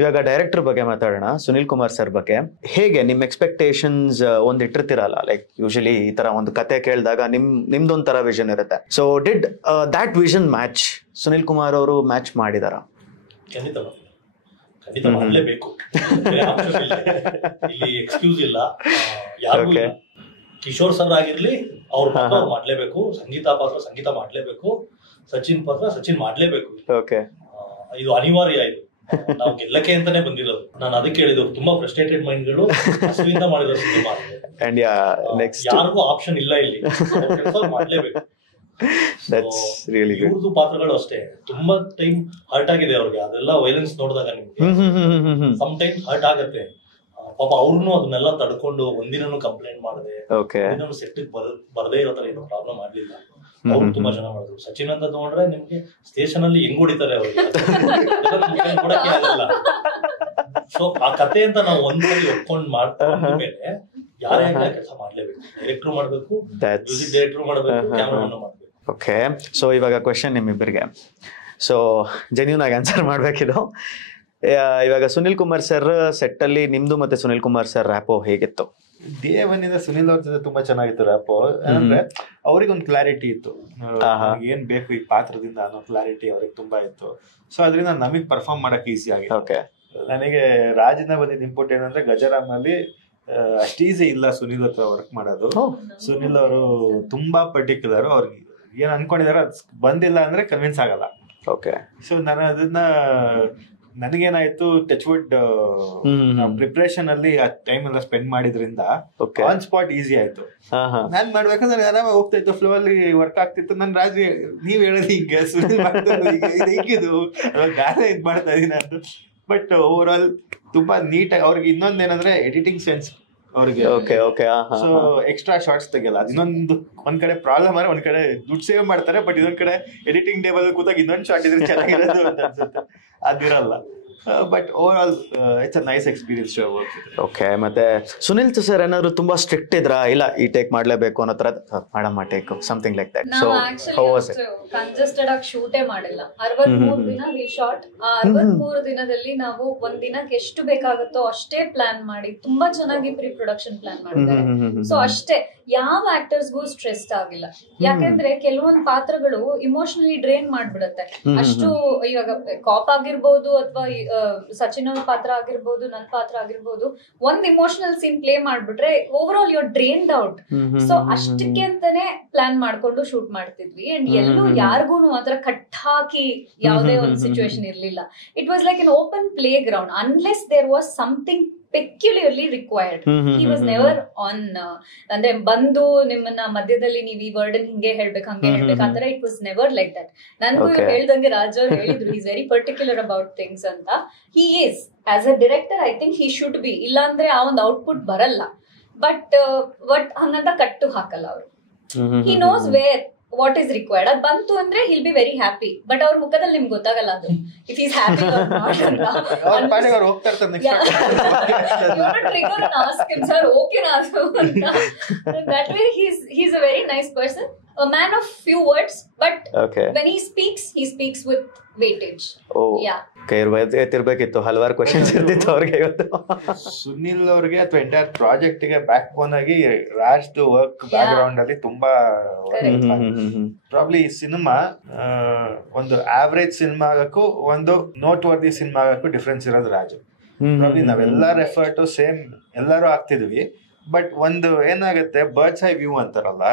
ಇವಾಗ ಡೈರೆಕ್ಟರ್ ಬಗ್ಗೆ ಮಾತಾಡೋಣ, ಸುನಿಲ್ ಕುಮಾರ್ ಸರ್ ಬಗ್ಗೆ. ಹೇಗೆ ನಿಮ್ಮ ಎಕ್ಸ್ಪೆಕ್ಟೇಷನ್ಸ್ ಒಂದು ಇಟ್ಟಿರ್ತೀರಲ್ಲ, ಲೈಕ್ ಯೂಶಲಿ ಈ ತರ ಒಂದು ಕತೆ ಕೇಳಿದಾಗ ನಿಮ್ದೊಂಥರ ವಿಷನ್ ಇರುತ್ತೆ. So did that vision match? Sunil Kumar ಅವರು ಮ್ಯಾಚ್ ಮಾಡಿದಾರ? ಖಂಡಿತ ಮಾಡಲೇಬೇಕು, ಇಲ್ಲಿ ಎಕ್ಸ್ಕ್ಯೂಸ್ ಇಲ್ಲ, ಯಾರು ಇಲ್ಲ. ಕಿಶೋರ್ ಸರ್ ಆಗಿರ್ಲಿ, ಅವ್ರ ಪಾತ್ರ ಮಾಡ್ಲೇಬೇಕು, ಸಂಗೀತ ಪಾತ್ರ ಸಂಗೀತ ಮಾಡ್ಲೇಬೇಕು, ಸಚಿನ್ ಪಾತ್ರ ಸಚಿನ್ ಮಾಡ್ಲೇಬೇಕು. ಇದು ಅನಿವಾರ್ಯ. ಇದು ನಾವು ಗೆಲ್ಲಕ್ಕೆ ಅಂತಾನೆ ಬಂದಿರೋದು. ನಾನು ಅದಕ್ಕೆ ಹೇಳಿದ್ದು, ತುಂಬಾ ಫ್ರಸ್ಟ್ರೇಟೆಡ್ ಮೈಂಡ್ಗಳು ಹಸುವಿಂದ ಮಾಡಿರೋ ಸಿನಿಮಾ. ಯಾರಿಗೂ ಆಪ್ಷನ್ ಇಲ್ಲ ಇಲ್ಲಿ, ಮಾಡ್ಲೇಬೇಕು. ಇವ್ರದ್ದು ಪಾತ್ರಗಳು ಅಷ್ಟೇ ತುಂಬಾ ಟೈಮ್ ಹರ್ಟ್ ಆಗಿದೆ ಅವ್ರಿಗೆ. ಅದೆಲ್ಲ ವೈಲೆನ್ಸ್ ನೋಡಿದಾಗ ನಿಮ್ಗೆ ಸಮ್ ಟೈಮ್ ಹರ್ಟ್ ಆಗತ್ತೆ. ಪಾಪ ಅವ್ರನ್ನು ಅದನ್ನೆಲ್ಲ ತಡ್ಕೊಂಡು ಒಂದಿನೂ ಕಂಪ್ಲೇಂಟ್ ಮಾಡದೆ, ಒಂದಿನೂ ಸೆಟ್ ಬರದೇ ಇರೋ ತರ ಏನೋ ಪ್ರಾಬ್ಲಮ್ ಆಗ್ಲಿಲ್ಲ. ಅವ್ರು ತುಂಬಾ ಚೆನ್ನಾಗಿ ಮಾಡಿದ್ರು. ಸಚಿನ್ ಅಂತ ನೋಡ್ರೆ ನಿಮ್ಗೆ ಸ್ಟೇಷನ್ ಅಲ್ಲಿ ಹೆಂಗ್ ಹೊಡಿತಾರೆ ಅವ್ರಿಗೆ ನೋಡಕ್ಕೆ ಆಗಲ್ಲ. ಸೊ ಆ ಕತೆ ಅಂತ ನಾವು ಒಂದ್ಸರಿ ಒಪ್ಕೊಂಡ್ ಮಾಡ್ಕೊಂಡ ಮೇಲೆ ಯಾರೇ ಕೆಲಸ ಮಾಡ್ಲೇಬೇಕು. ಡೈರೆಕ್ಟ್ರು ಮಾಡ್ಬೇಕು, ಮ್ಯೂಸಿಕ್ ಡೈರೆಕ್ಟ್ರು ಮಾಡ್ಬೇಕು, ಕ್ಯಾಮ್ರಾಮನ್ ಮಾಡ್ಬೇಕು. ಓಕೆ, ಸೊ ಇವಾಗ ಕ್ವೆಶನ್ ನಿಮ್ಮಿಬ್ಬರಿಗೆ. ಸೊ ಜೆನ್ಯೂನ್ ಆಗಿ ಆನ್ಸರ್ ಮಾಡ್ಬೇಕಿದು. ಇವಾಗ ಸುನಿಲ್ ಕುಮಾರ್ ಸರ್ ಸೆಟ್ ಅಲ್ಲಿ ನಿಮ್ದು ಮತ್ತೆ ಸುನಿಲ್ ಕುಮಾರ್ ಸರ್ ರ್ಯಾಪೋ ಹೇಗಿತ್ತು? ಡೇ ಒನ್ ಇಂದ ಸುನಿಲ್ ಅವ್ರ ಜೊತೆ ತುಂಬಾ ಚೆನ್ನಾಗಿತ್ತು ರ್ಯಾಪೋ. ಅಂದ್ರೆ ಅವ್ರಿಗೆ ಒಂದು ಕ್ಲಾರಿಟಿ ಇತ್ತು, ಏನ್ ಬೇಕು ಈ ಪಾತ್ರದಿಂದ ಅನ್ನೋ ಕ್ಲಾರಿಟಿ ಅವ್ರಿಗೆ ತುಂಬಾ ಇತ್ತು. ಸೊ ಅದರಿಂದ ನಮಗ್ ಪರ್ಫಾರ್ಮ್ ಮಾಡಕ್ ಈಸಿ ಆಗಿದೆ. ನನಗೆ ರಾಜಿಂದ ಬಂದಿದ್ದ ಇಂಪುಟ್ ಏನಂದ್ರೆ ಗಜರಾಮ್ ಅಲ್ಲಿ ಅಷ್ಟು ಈಸಿ ಇಲ್ಲ ಸುನಿಲ್ ಹತ್ರ ವರ್ಕ್ ಮಾಡೋದು. ಸುನಿಲ್ ಅವರು ತುಂಬಾ ಪರ್ಟಿಕ್ಯುಲರ್. ಅವ್ರಿಗೆ ಏನ್ ಅನ್ಕೊಂಡಿದಾರೋ ಅದ್ ಬಂದಿಲ್ಲ ಅಂದ್ರೆ ಕನ್ವಿನ್ಸ್ ಆಗಲ್ಲ. ಓಕೆ, ಸೊ ನಾನು ಅದನ್ನ ನನಗೇನಾಯ್ತು, ಟಚ್ ವುಡ್ ಪ್ರಿಪರೇಷನ್ ಅಲ್ಲಿ ಆ ಟೈಮ್ ಎಲ್ಲ ಸ್ಪೆಂಡ್ ಮಾಡಿದ್ರಿಂದ ಆನ್ ಸ್ಪಾಟ್ ಈಸಿ ಆಯ್ತು. ನಾನ್ ಮಾಡ್ಬೇಕಂದ್ರೆ ಆರಾಮಾಗಿ ಹೋಗ್ತಾ ಇತ್ತು, ಫ್ಲೋ ಅಲ್ಲಿ ವರ್ಕ್ ಆಗ್ತಿತ್ತು. ನನ್ ರಾಜ್ ನೀವ್ ಹೇಳೋದು ಈಗ ಸುನಿಲ್ ಹೇಗಿದು ಗಾನ ಇದ್ ಮಾಡ್ತಾ ಇದೀನಿ ಅಂತ. ಬಟ್ ಓವರ್ ಆಲ್ ತುಂಬಾ ನೀಟಾಗಿ. ಅವ್ರಿಗೆ ಇನ್ನೊಂದೇನಂದ್ರೆ ಎಡಿಟಿಂಗ್ ಸೆನ್ಸ್ ಅವ್ರಿಗೆ. ಸೊ ಎಕ್ಸ್ಟ್ರಾ ಶಾರ್ಟ್ಸ್ ತೆಗಿಯಲ್ಲ. ಇನ್ನೊಂದು ಒಂದ್ ಕಡೆ ಪ್ರಾಬ್ಲಮ್ ಆದ್ರೆ ಒಂದ್ ಕಡೆ ದುಡ್ಡು ಸೇವ್ ಮಾಡ್ತಾರೆ, ಬಟ್ ಇನ್ನೊಂದ್ ಕಡೆ ಎಡಿಟಿಂಗ್ ಟೇಬಲ್ ಕೂತಾಗ ಇನ್ನೊಂದು ಶಾರ್ಟ್ ಇದ್ರೆ ಚೆನ್ನಾಗಿರೋದು ಅಂತ ಅನ್ಸುತ್ತೆ. ಅದಿರಲ್ಲ. But overall it's a nice experience show work. Okay, ಮತ್ತೆ ಸುನಿಲ್ ಸರ್ ಏನಾದ್ರು ತುಂಬಾ ಸ್ಟ್ರಿಕ್ಟ್ ಇದ್ರಾ? ಇಲ್ಲ ಈ ಟೇಕ್ ಮಾಡ್ಲೇಬೇಕು ಅನ್ನೋ ತರ ಮಾಡಮ್ಮ take something like that. So how was it? Congested ಆಗಿ ಶೂಟೇ ಮಾಡಿಲ್ಲ. 63 ದಿನ ವಿ ಶಾಟ್. ಆ 63 ದಿನದಲ್ಲಿ ನಾವು ಒಂದ್ ದಿನಕ್ಕೆ ಎಷ್ಟು ಬೇಕಾಗುತ್ತೋ ಅಷ್ಟೇ ಪ್ಲಾನ್ ಮಾಡಿ ತುಂಬಾ ಚೆನ್ನಾಗಿ ಪ್ರೀ ಪ್ರೊಡಕ್ಷನ್ ಪ್ಲಾನ್ ಮಾಡಿದ್ದಾರೆ. ಸೊ ಅಷ್ಟೇ, ಯಾವ ಆಕ್ಟರ್ಸ್ಗೂ ಸ್ಟ್ರೆಸ್ ಆಗಿಲ್ಲ. ಯಾಕಂದ್ರೆ ಕೆಲವೊಂದ್ ಪಾತ್ರಗಳು ಇಮೋಷನಲಿ ಡ್ರೈನ್ ಮಾಡ್ಬಿಡುತ್ತೆ. ಅಷ್ಟು ಇವಾಗ ಕಾಪ್ ಆಗಿರ್ಬೋದು ಅಥವಾ ಸಚಿನ್ ಅವ್ರ ಪಾತ್ರ ಆಗಿರ್ಬೋದು, ನನ್ ಪಾತ್ರ ಆಗಿರ್ಬೋದು, ಒಂದ್ ಇಮೋಷನಲ್ ಸೀನ್ ಪ್ಲೇ ಮಾಡ್ಬಿಟ್ರೆ over all your drained out. So ಅಷ್ಟಕ್ಕೆ ಅಂತಾನೆ ಪ್ಲಾನ್ ಮಾಡ್ಕೊಂಡು ಶೂಟ್ ಮಾಡ್ತಿದ್ವಿ. ಅಂಡ್ ಎಲ್ಲೂ ಯಾರಿಗೂ ಆತರ ಕಟ್ ಹಾಕಿ ಯಾವುದೇ ಒಂದು ಸಿಚುವೇಶನ್ ಇರ್ಲಿಲ್ಲ. It was like an open playground. Unless there was something peculiarly required. He was never on ಅಂದ್ರೆ ಬಂದು ನಿಮ್ಮನ್ನ ಮಧ್ಯದಲ್ಲಿ ನೀವ್ ಈ ವರ್ಡ್ ಹಿಂಗೆ ಹೇಳ್ಬೇಕು ಹಂಗೆ ಹೇಳ್ಬೇಕು ಆತರ. It was never like that. ನನ್ಗೂ ಹೇಳ್ದಂಗೆ ರಾಜ್ ಅವ್ರು ಹೇಳಿದ್ರು, is very particular about things ಅಂತ. He is as a director, I think he should be. ಇಲ್ಲ ಅಂದ್ರೆ ಆ ಒಂದು ಔಟ್ಪುಟ್ ಬರಲ್ಲ. ಬಟ್ ಹಂಗಂತ ಕಟ್ಟು ಹಾಕಲ್ಲ ಅವರು. He knows where what is required. ಅದ್ ಬಂತು ಅಂದ್ರೆ he'll be very happy. But ಅವ್ರ ಮುಖದಲ್ಲಿ ನಿಮ್ಗೆ ಗೊತ್ತಾಗಲ್ಲ ಅದು if is happy or not ಅಂತ. ಸರ್ ಓಕೆ ನಾ that way he's a very nice person, a man of few words, but when he speaks with weightage. ಇರ್ಬೇಕಿತ್ತು, ಹಲವಾರು ಕ್ವಶನ್ಸ್ ಇರ್ತಿತ್ತು ಅವ್ರಿಗೆ. ಇವತ್ತು ಸುನಿಲ್ ಅವ್ರಿಗೆ ಅಥವಾ ಎಂಟೈರ್ ಪ್ರಾಜೆಕ್ಟ್ ಗೆ ಬ್ಯಾಕ್ ಬೋನ್ ಆಗಿ ರಾಜ್ ವರ್ಕ್ ಬ್ಯಾಕ್ ಗ್ರೌಂಡ್ ಅಲ್ಲಿ ತುಂಬಾ ಪ್ರಾಬ್ಲಿ ಈ ಸಿನಿಮಾ ಒಂದು ಆವರೇಜ್ ಸಿನಿಮಾ ಆಗಕ್ಕೂ ಒಂದು ನೋಟ್ ವರ್ದಿ ಸಿನಿಮಾ ಆಗಕ್ಕೂ ಡಿಫ್ರೆನ್ಸ್ ಇರೋದು ರಾಜು. ಪ್ರಾಬ್ಲಿ ನಾವೆಲ್ಲರ ಎಫರ್ಟ್ ಸೇಮ್ ಎಲ್ಲರೂ ಆಗ್ತಿದ್ವಿ. ಬಟ್ ಒಂದು ಏನಾಗುತ್ತೆ, ಬರ್ಡ್ಸ್ ಐ ವ್ಯೂ ಅಂತಾರಲ್ಲ,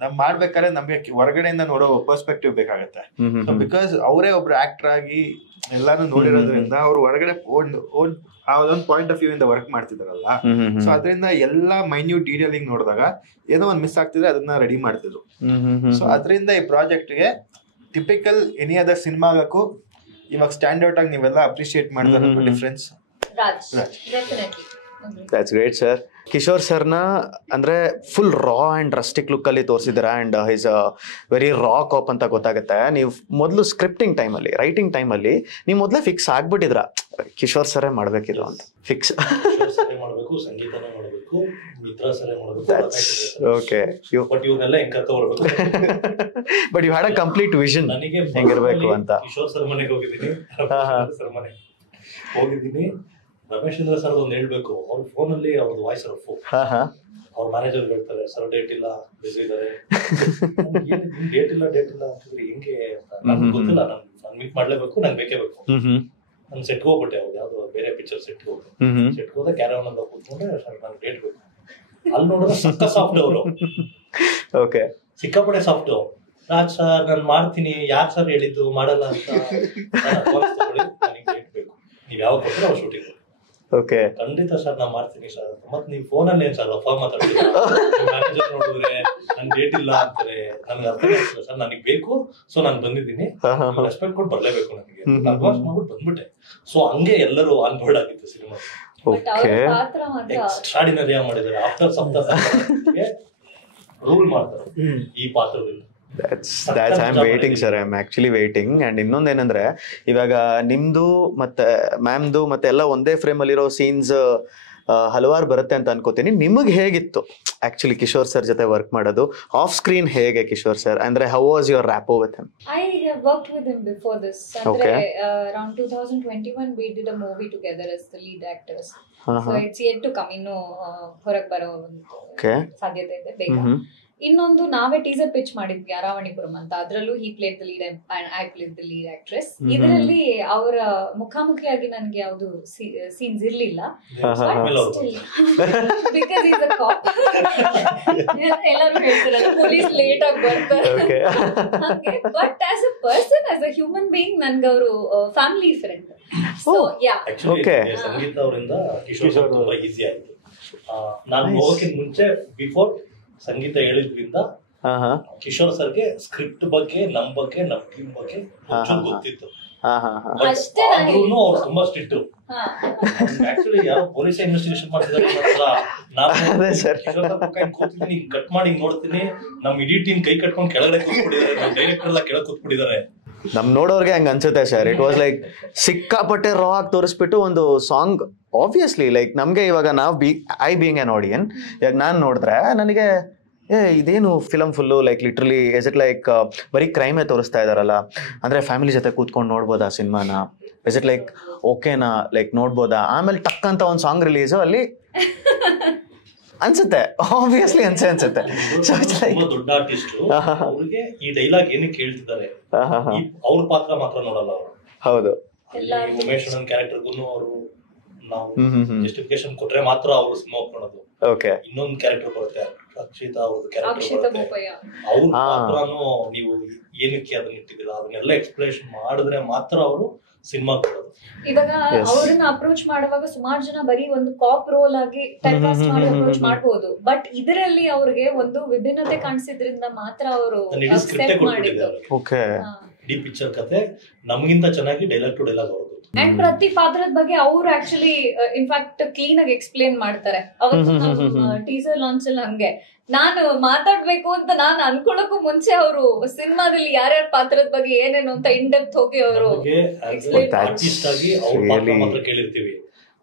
ನಾವ್ ಮಾಡ್ಬೇಕಾದ್ರೆ ನಮ್ಗೆ ಹೊರಗಡೆಯಿಂದ ನೋಡೋ ಪರ್ಸ್ಪೆಕ್ಟಿವ್ ಬೇಕಾಗತ್ತೆ. ಬಿಕಾಸ್ ಅವರೇ ಒಬ್ರು ಆಕ್ಟರ್ ಆಗಿ ಎಲ್ಲಾನು ನೋಡಿರೋದ್ರಿಂದ ಅವ್ರು ಹೊರಗಡೆ ಒಂದ್ ಪಾಯಿಂಟ್ ಆಫ್ ವ್ಯೂ ಇಂದ ವರ್ಕ್ ಮಾಡ್ತಿದಾರಲ್ಲ. ಸೊ ಅದರಿಂದ ಎಲ್ಲಾ ಮೈನ್ಯೂಟ್ ಡೀಟೇಲಿಂಗ್ ನೋಡಿದಾಗ ಏನೋ ಒಂದ್ ಮಿಸ್ ಆಗ್ತಿದ್ರೆ ಅದನ್ನ ರೆಡಿ ಮಾಡ್ತಿದ್ರು. ಸೊ ಅದರಿಂದ ಈ ಪ್ರಾಜೆಕ್ಟ್ ಗೆ ಟಿಪಿಕಲ್ ಎನಿ ಅದರ್ ಸಿನಿಮಾಗಕ್ಕೂ ಇವಾಗ ಸ್ಟ್ಯಾಂಡರ್ಡ್ ಆಗಿ ನೀವೆಲ್ಲ ಅಪ್ರಿಶಿಯೇಟ್ ಮಾಡಿದ್ರೆ difference. That's great sir. Kishore ಸರ್ನ ಅಂದ್ರೆ full raw and rustic look ಅಲ್ಲಿ ತೋರಿಸಿದ್ರ and is a very raw cop ಅಂತ ಗೊತ್ತಾಗುತ್ತೆ. ನೀವು ಮೊದಲು ಸ್ಕ್ರಿಪ್ಟಿಂಗ್ ಟೈಮಲ್ಲಿ, ರೈಟಿಂಗ್ ಟೈಮಲ್ಲಿ ನೀವು ಮೊದಲೇ ಫಿಕ್ಸ್ ಆಗ್ಬಿಟ್ಟಿದ್ರ ಕಿಶೋರ್ ಸರೇ ಮಾಡ್ಬೇಕಿದ್ರು ಅಂತ? Fix but you had a complete vision ಹೆಂಗಿರ್ಬೇಕು ಅಂತ. ಕಿಶೋರ್ ಸರ್ ಮನೆಗೆ ಹೋಗಿದ್ದೀನಿ. ರಮೇಶ್ ಚಂದ್ರ ಸರ್ ಒಂದು ಹೇಳ್ಬೇಕು, ಅವ್ರ ಫೋನ್ ಅಲ್ಲಿ ಅವ್ರದ್ದು ವಾಯ್ಸ್ ಅವ್ರ ಮ್ಯಾನೇಜರ್ ಹೇಳ್ತಾರೆ, ಸರ್ ಡೇಟ್ ಇಲ್ಲ, ಬಿಸಿ ಇದಾರೆ. ಡೇಟ್ ಇಲ್ಲ ಅಂತಂದ್ರೆ ಹೆಂಗೆ ಅಂತ ನನ್ಗೆ ಗೊತ್ತಿಲ್ಲ. ನಾನು ಮೀಟ್ ಮಾಡ್ಲೇಬೇಕು, ನಂಗೆ ಬೇಕೇ ಬೇಕು. ನಾನು ಸೆಟ್ಗೆ ಹೋಗ್ಬಿಟ್ಟೆ, ಅವ್ರು ಯಾವ್ದು ಬೇರೆ ಪಿಕ್ಚರ್ ಸೆಟ್ಗೆ ಹೋದೆ. ಕ್ಯಾರವನ್ ಅಂತ ಕೂತ್ಕೊಂಡ್ರೆ ಸರ್ ನಂಗೆ ಡೇಟ್ ಬೇಕು. ಅಲ್ಲಿ ನೋಡಿದ್ರೆ ಸಕ್ಕ ಸಾಫ್ಟ್ ಅವರು, ಸಿಕ್ಕಾಪಡೆ ಸಾಫ್ಟ್. ರಾಜ್ ಸರ್ ನಾನು ಮಾಡ್ತೀನಿ, ಯಾರು ಸರ್ ಹೇಳಿದ್ದು ಮಾಡಲ್ಲ ಅಂತ. ನನಗೆ ಡೇಟ್ ಬೇಕು. ನೀವ್ ಯಾವ ಕೊಟ್ಟರೆ ಅವ್ರು ಶೂಟಿಂಗ್. ಓಕೆ, ಖಂಡಿತ ಸರ್ ನಾ ಮಾಡ್ತೀನಿ ಸರ್. ಮತ್ ನೀವು ಫೋನಲ್ಲಿ ಏನ್ ಸರ್ ರಫಾ ಮಾತಾಡ್ತೀರಾ? ಮ್ಯಾನೇಜರ್ ನೋಡಿದ್ರೆ ನನ್ ಡೇಟ್ ಇಲ್ಲ ಅಂತಾರೆ. ನನ್ಗೆ ಅರ್ಥ ಆಗ್ತಿಲ್ಲ ಸರ್, ನನಗೆ ಬೇಕು, ಸೊ ನಾನು ಬಂದಿದ್ದೀನಿ, ರೆಸ್ಪೆಕ್ಟ್ ಕೊಟ್ಟು ಬರ್ಲೇಬೇಕು ನನಗೆ, ಅಡ್ವಾನ್ಸ್ ಮಾಡ್ಬಿಟ್ಟು ಬಂದ್ಬಿಟ್ಟೆ. ಸೊ ಹಂಗೆ ಎಲ್ಲರೂ ಆನ್ ಬೋರ್ಡ್ ಆಗಿತ್ತು ಸಿನಿಮಾ. ಎಕ್ಸ್ಟ್ರಾಡಿನರಿ ಆಗಿ ಮಾಡಿದ್ದಾರೆ. ಆಫ್ಟರ್ ಸಪ್ತಾಹ ರೂಲ್ ಮಾಡ್ತಾರೆ ಈ ಪಾತ್ರದಿಂದ. I am waiting sir, I am actually waiting. And ಇನ್ನೊಂದೇನಂದ್ರೆ, ಇವಾಗ ನಿಮ್ದು ಮತ್ತೆ ಮ್ಯಾಮ್ದು ಮತ್ತೆ ಎಲ್ಲ ಒಂದೇ ಫ್ರೇಮ್ ಅಲ್ಲಿರೋ ಸೀನ್ಸ್ ಹಲವಾರು ಬರುತ್ತೆ ಅಂತ ಅನ್ಕೋತೀನಿ. ನಿಮಗೆ ಹೇಗಿತ್ತು ಆಕ್ಚುಲಿ ಕಿಶೋರ್ ಸರ್ ಜೊತೆ ವರ್ಕ್ ಮಾಡೋದು? ಆಫ್ ಸ್ಕ್ರೀನ್ ಹೇಗೆ ಕಿಶೋರ್ ಸರ್, ಅಂದ್ರೆ how was your rapport with him? I have worked with him before this. Andre, around 2021 we did a movie together as the lead actors. So it's yet to come. ಇನ್ನು ಹೊರಗೆ ಬರೋ ಒಂದು ಸಾಧ್ಯತೆ ಇದೆ ಬೇಗ. ಇನ್ನೊಂದು ನಾವೇ ಟೀಸರ್ ಪಿಚ್ ಮಾಡಿದ್ವಿ, ಅರಾವಣಿಪುರಂ ಅಂತ. ಅದ್ರಲ್ಲೂ he played the lead and I played the lead actress. ಇದರಲ್ಲಿ ಅವರ ಮುಖಾಮುಖಿಯಾಗಿ ನನ್ಗೆ ಯಾವ್ದು ಸೀನ್ಸ್ ಇರ್ಲಿಲ್ಲ, ಬಿಕಾಸ್ ಈಸ್ ಅ ಕಾಪ್. ಎಲ್ಲರೂ ಹೇಳ್ತಾರಲ್ಲ ಪೊಲೀಸ್ ಲೇಟ್ ಆಗಿ ಬರ್ತಾರೆ. But as a person, as a human being, ನನ್ಗೆ ಅವರು ಫ್ಯಾಮಿಲಿ ಫ್ರೆಂಡ್. ಸೊ ಯಾ, ಸಂಗೀತ ಅವರಿಂದ ಕಿಶೋರ್ ತುಂಬಾ ಈಸಿ ಆಯ್ತು. ನಾನು ಹೋಗೋಕ್ಕಿಂತ ಮುಂಚೆ ಬಿಫೋರ್ ಸಂಗೀತ ಹೇಳಿದ್ರಿಂದ ಕಿಶೋರ್ ಸರ್ಗೆ ಸ್ಕ್ರಿಪ್ಟ್ ಬಗ್ಗೆ, ನಮ್ ಬಗ್ಗೆ, ನಮ್ ಟೀಮ್ ಬಗ್ಗೆ ಗೊತ್ತಿತ್ತು. ಅವ್ರು ತುಂಬಾ ಸ್ಟ್ರಿಕ್ಟ್. ಆಕ್ಚುಲಿ ಯಾರೋ ಪೊಲೀಸ್ ಇನ್ವೆಸ್ಟಿಗೇಷನ್ ಮಾಡ್ತಿದ್ದಾರೆ, ಕೂತಿದ್ದೀನಿ ಕಟ್ ಮಾಡಿ ನೋಡ್ತೀನಿ, ನಮ್ ಇಡೀ ಟೀಮ್ ಕೈ ಕಟ್ಕೊಂಡು ಕೆಳಗಡೆ ಕೂತ್ಬಿಟ್ಟಿದ್ದಾರೆ, ನಮ್ ಡೈರೆಕ್ಟರ್ ಎಲ್ಲ ಕೆಳಗೆ ಕೂತ್ಬಿಟ್ಟಿದ್ದಾರೆ. ನಮ್ ನೋಡೋರ್ಗೆ ಹಂಗ ಅನ್ಸುತ್ತೆ ಸರ್. ಇಟ್ ವಾಸ್ ಲೈಕ್ ಸಿಕ್ಕಾಪಟ್ಟೆ ರಾ ಆಗಿ ತೋರಿಸ್ಬಿಟ್ಟು ಒಂದು ಸಾಂಗ್. ಆಬ್ವಿಯಸ್ಲಿ ಲೈಕ್ ನಮ್ಗೆ ಇವಾಗ ನಾವು ಐ ಬೀಯಿಂಗ್ ಆನ್ ಆಡಿಯನ್, ಇವಾಗ ನಾನು ನೋಡಿದ್ರೆ ನನಗೆ ಇದೇನು film full like literally is it like ಬರೀ ಕ್ರೈಮೇ ತೋರಿಸ್ತಾ ಇದಾರಲ್ಲ, ಅಂದ್ರೆ ಫ್ಯಾಮಿಲಿ ಜೊತೆ ಕೂತ್ಕೊಂಡು ನೋಡ್ಬೋದಾ ಸಿನಿಮಾನ? ಇಸ್ ಇಟ್ ಲೈಕ್ ಓಕೆನಾ, ಲೈಕ್ ನೋಡ್ಬೋದಾ? ಆಮೇಲೆ ಟಕ್ ಅಂತ ಒಂದು ಸಾಂಗ್ ರಿಲೀಸು ಅಲ್ಲಿ ಅನ್ಸುತ್ತೆ, ಆಬ್ವಿಯಸ್ಲಿ ಅನ್ಸುತ್ತೆ. ದೊಡ್ಡ ಆರ್ಟಿಸ್ಟ್ ಅವ್ರಿಗೆ ಈ ಡೈಲಾಗ್ ಏನಕ್ಕೆ ಹೇಳ್ತಿದ್ದಾರೆ, ಅವ್ರ ಪಾತ್ರ ಮಾತ್ರ ನೋಡಲ್ಲ ಅವರು. ಹೌದು, ಉಮೇಶ್ ಅಣ್ಣನ್ ಕ್ಯಾರೆಕ್ಟರ್ಗೂ ಅವರು ನಾವು ಜಸ್ಟಿಫಿಕೇಶನ್ ಕೊಟ್ರೆ ಮಾತ್ರ ಅವರು ಸಿನಿಮಾ ಒಪ್ಕೊಳ್ಳೋದು. ಇನ್ನೊಂದು ಕ್ಯಾರೆಕ್ಟರ್ ಬರುತ್ತೆ, ಅಕ್ಷಿತಾ ಅವ್ರದ್ದು ಕ್ಯಾರೆಕ್ಟರ್ ಬರುತ್ತೆ, ಅವ್ರ ಪಾತ್ರನೂ ನೀವು ಏನಕ್ಕೆ ಅದನ್ನ ಇಟ್ಟಿದ್ದೀರಾ ಅದನ್ನೆಲ್ಲ ಎಕ್ಸ್ಪ್ಲೇಷನ್ ಮಾಡಿದ್ರೆ ಮಾತ್ರ ಅವರು ಸಿನಿಮಾ ಕೊಡೋದು. ಇವಾಗ ಅವ್ರನ್ನ ಅಪ್ರೋಚ್ ಮಾಡುವಾಗ ಸುಮಾರು ಜನ ಬರೀ ಒಂದು ಕಾಪ್ ರೋಲ್ ಆಗಿ ಟೈಪ್ ಕಾಸ್ಟ್ ಮಾಡಿ ಅಪ್ರೋಚ್ ಮಾಡಬಹುದು. ಬಟ್ ಇದರಲ್ಲಿ ಅವ್ರಿಗೆ ಒಂದು ವಿಭಿನ್ನತೆ ಕಾಣಿಸಿದ್ರಿಂದ ಮಾತ್ರ ಅವರು ಅಕ್ಸೆಪ್ಟ್ ಮಾಡಿದ್ರು. ಇಡೀ ಪಿಕ್ಚರ್ ಕತೆ ನಮಗಿಂತ ಚೆನ್ನಾಗಿ ಡೈಲಾಗ್ ಟು ಡೈಲಾಗ್ ಅವ್ರದ್ದು. ಅಂಡ್ ಪ್ರತಿ ಪಾತ್ರದ ಬಗ್ಗೆ ಅವ್ರು ಆಕ್ಚುಲಿ ಇನ್ಫ್ಯಾಕ್ಟ್ ಕ್ಲೀನ್ ಆಗಿ ಎಕ್ಸ್ಪ್ಲೇನ್ ಮಾಡ್ತಾರೆ. ಅವತ್ತು ಟೀಸರ್ ಲಾಂಚ್ ಅಲ್ಲಿ ಹಂಗೆ ನಾನು ಮಾತಾಡ್ಬೇಕು ಅಂತ ನಾನು ಅನ್ಕೊಳ್ಳೋಕು ಮುಂಚೆ ಅವರು ಸಿನಿಮಾದಲ್ಲಿ ಯಾರ್ಯಾರ ಪಾತ್ರದ ಬಗ್ಗೆ ಏನೇನು ಅಂತ ಇನ್ ಡೆಪ್ತ್ ಹೋಗಿ ಅವರು ಆರ್ಟಿಸ್ಟ್ ಆಗಿ ಅವ್ರ ಪಾತ್ರ ಮಾತ್ರ ಕೇಳಿರ್ತೀವಿ.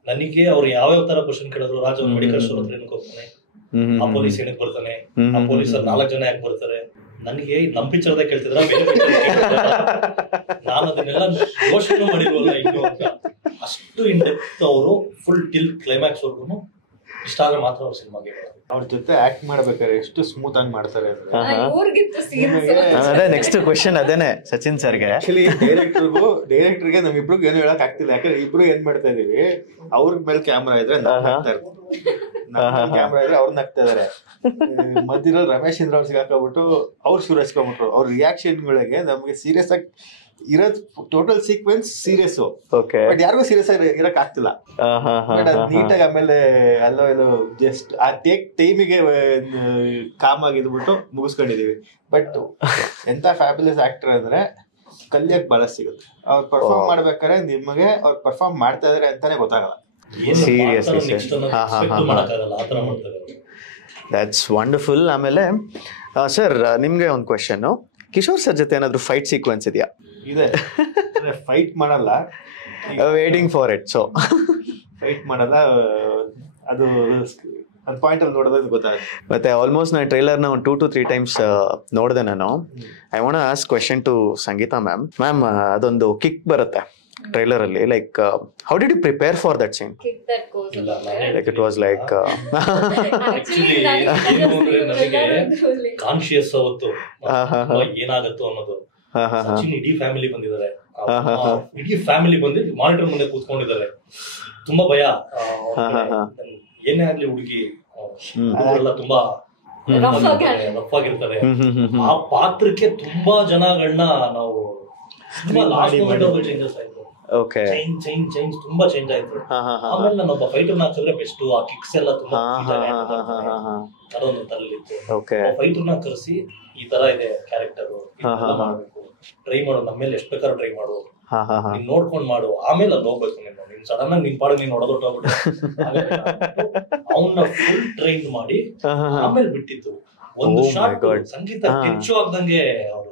ನನಗೆ ಅವ್ರು ಯಾವ್ಯಾವ ತರ ಕ್ವಶನ್ ಕೇಳಿದ್ರು, ರಾಜ್ ಅವ್ರ ಮೆಡಿಕಲ್ ಸ್ಟೋರ್ ಹತ್ರ ಏನಕ್ಕೆ ಹೋಗ್ತಾನೆ, ಆ ಪೊಲೀಸ್ ಏನಕ್ಕೆ ಬರ್ತಾನೆ, ಆ ಪೊಲೀಸ್ 4 ಜನ ಯಾಕೆ ಬರ್ತಾರೆ, ನನಗೆ ನಮ್ ಪಿಕ್ಚರ್ದಾಗ ಕೇಳ್ತಿದ್ರ ಬೇರೆ ಪಿಕ್ಚರ್ ನಾನು ಅದನ್ನೆಲ್ಲ ಯೋಚನೆ ಮಾಡಿಲ್ವಲ್ಲ ಇನ್ನು ಅಂತ. ಅಷ್ಟು ಇನ್ ಡೆಪ್ತ್ ಅವರು ಫುಲ್ ಟಿಲ್ ಕ್ಲೈಮ್ಯಾಕ್ಸ್ ವರ್ಗು ಇಷ್ಟ ಆದ್ರೆ ಮಾತ್ರ ಅವ್ರ ಸಿನಿಮಾಗೆ ಅವ್ರ ಜೊತೆ ಆಕ್ಟ್ ಮಾಡ್ಬೇಕಾದ್ರೆ ಎಷ್ಟು ಸ್ಮೂತ್ ಆಗಿ ಮಾಡ್ತಾರೆ ಅಂದ್ರೆ. ಅದೇ ನೆಕ್ಸ್ಟ್ ಕ್ವೆಶ್ಚನ್ ಅದೇನೆ ಸಚಿನ್ ಸರ್ಗೆ. ಆಕ್ಚುಲಿ ಡೈರೆಕ್ಟರ್ಗೆ ನಮ್ಮಿಬ್ರಿಗೆ ಏನು ಹೇಳಕ್ ಆಗ್ತಿಲ್ಲ, ಯಾಕಂದ್ರೆ ಇಬ್ರು ಏನ್ ಮಾಡ್ತಾ ಇದೀವಿ, ಅವ್ರ ಮೇಲೆ ಕ್ಯಾಮ್ರಾ ಇದ್ರೆ ಕ್ಯಾಮ್ರಾ ಇದ್ರೆ ಅವ್ರನ್ನ ಹಾಕ್ತಾ ಇದಾರೆ. ಮಧ್ಯದಲ್ಲಿ ರಮೇಶ್ ಇಂದ್ರ ಅವ್ರು ಸಿಗಾಕೊಂಡ್ಬಿಟ್ಟು ಅವ್ರು ಶುರು ಹಚ್ಕೊಂಡ್ಬಿಟ್ರು. ಅವ್ರ ರಿಯಾಕ್ಷನ್ಗಳಿಗೆ ನಮ್ಗೆ ಸೀರಿಯಸ್ ಆಗಿ ಇರೋದ್ ಟೋಟಲ್ ಸೀಕ್ವೆನ್ಸ್ ಸೀರಿಯಸ್, ಬಟ್ ಯಾರಿಗೂ ಸೀರಿಯಸ್ ಆಗಿ ಇರಕ್ ಆಗ್ತಿಲ್ಲ. ನೀಟಾಗಿ ಆಮೇಲೆ ಅಲ್ಲೋ ಎಲ್ಲೋ ಜಸ್ಟ್ ಆ ಟೈಮಿಗೆ ಕಾಮ್ ಆಗಿದ್ಬಿಟ್ಟು ಮುಗಿಸ್ಕೊಂಡಿದೀವಿ. ಬಟ್ ಎಂತ ಫ್ಯಾಬ್ಯುಲಸ್ ಆಕ್ಟರ್ ಅಂದ್ರೆ ಕಲಿಯಕ್ ಬಹಳ ಸಿಗುತ್ತೆ. ಅವ್ರು ಪರ್ಫಾರ್ಮ್ ಮಾಡ್ಬೇಕಾದ್ರೆ ನಿಮಗೆ ಅವ್ರು ಪರ್ಫಾರ್ಮ್ ಮಾಡ್ತಾ ಇದಾರೆ ಅಂತಾನೆ ಗೊತ್ತಾಗಲ್ಲ. That's wonderful. ಆಮೇಲೆ ಸರ್ ನಿಮ್ಗೆ ಒಂದು ಕ್ವೆಶನ್, ಕಿಶೋರ್ ಸರ್ ಜೊತೆ ಏನಾದ್ರು ಫೈಟ್ ಸೀಕ್ವೆನ್ಸ್ ಇದೆಯಾ? ಇದೆ, ಫೈಟ್ ಮಾಡಲ್ಲ, waiting for it. So fight ಮಾಡಲ್ಲ, ಅದು ಒಂದು ಪಾಯಿಂಟ್ ಅಲ್ಲಿ ನೋಡೋದು ಗೊತ್ತಾಗುತ್ತೆ. ಮತ್ತೆ ಆಲ್ಮೋಸ್ಟ್ ನಾನು ಟ್ರೈಲರ್ನ ಒಂದು 2 to 3 times ನೋಡಿದೆ ನಾನು. I want ask question to Sangeetha ma'am. Ma'am, ಅದೊಂದು ಕಿಕ್ ಬರುತ್ತೆ ಟ್ರೈಲರ್ ಅಲ್ಲಿ, like how did you prepare for that scene? Like it was like conscious ಅವತ್ತು ಏನಾಗತ್ತೋ ಅನ್ನೋದು. ಸಚಿನ್ ಇಡೀ ಫ್ಯಾಮಿಲಿ ಬಂದಿದ್ದಾರೆ, ಇಡೀ ಫ್ಯಾಮಿಲಿ ಬಂದು ಮಾನಿಟರ್ ಮುಂದೆ ಕೂತ್ಕೊಂಡಿದ್ದಾರೆ. ತುಂಬಾ ಭಯ, ಏನೇ ಆಗ್ಲಿ ಹುಡುಗಿ ಎಲ್ಲ ತುಂಬಾ ರಫ್ ಆಗಿರ್ತಾರೆ. ಆ ಪಾತ್ರಕ್ಕೆ ತುಂಬಾ ಜನಗಳನ್ನ ನಾವು ತುಂಬಾ ಲಾಸ್ಟ್ ಮೂಮೆಂಟ್ ಚೇಂಜಸ್ ಆಯ್ತು. ಓಕೆ ಚೇಂಜ್ ತುಂಬಾ ಚೇಂಜ್ ಆಯ್ತು. ಆಮೇಲೆ ನಾನು ಒಬ್ಬ ಫೈಟರ್ ಹಾಕಿದ್ರೆ ಬೆಸ್ಟ್, ಆ ಕಿಕ್ಸ್ ಎಲ್ಲ ತುಂಬಾ ಅದೊಂದು ತರಲಿತ್ತು. ಫೈಟರ್ನ ಕರೆಸಿ ಈ ತರ ಇದೆ ಕ್ಯಾರೆಕ್ಟರ್ ಮಾಡ್ಬೇಕು, ಟ್ರೈ ಮಾಡು, ನಮ್ಮ ಮೇಲೆ ಎಷ್ಟು ಬೇಕಾದ್ರೂ ಟ್ರೈ ಮಾಡು, ನೀನ್ ನೋಡ್ಕೊಂಡ್ ಮಾಡು, ಆಮೇಲೆ ಅಲ್ಲಿ ಹೋಗ್ಬೇಕು ನೀನು, ನೀನ್ ಸಡನ್ ಆಗಿ ನಿನ್ ಪಾಡು ನೀನ್ ಹೊಡೆದೊಟ್ಟೋಗ್ಬಿಟ್ಟು ಅವನ್ನ ಫುಲ್ ಟ್ರೈನ್ ಮಾಡಿ ಆಮೇಲೆ ಬಿಟ್ಟಿತ್ತು. ಒಂದು ಶಾರ್ಟ್ ಸಂಗೀತ ಹೆಚ್ಚು ಆಗ್ದಂಗೆ ಅವರು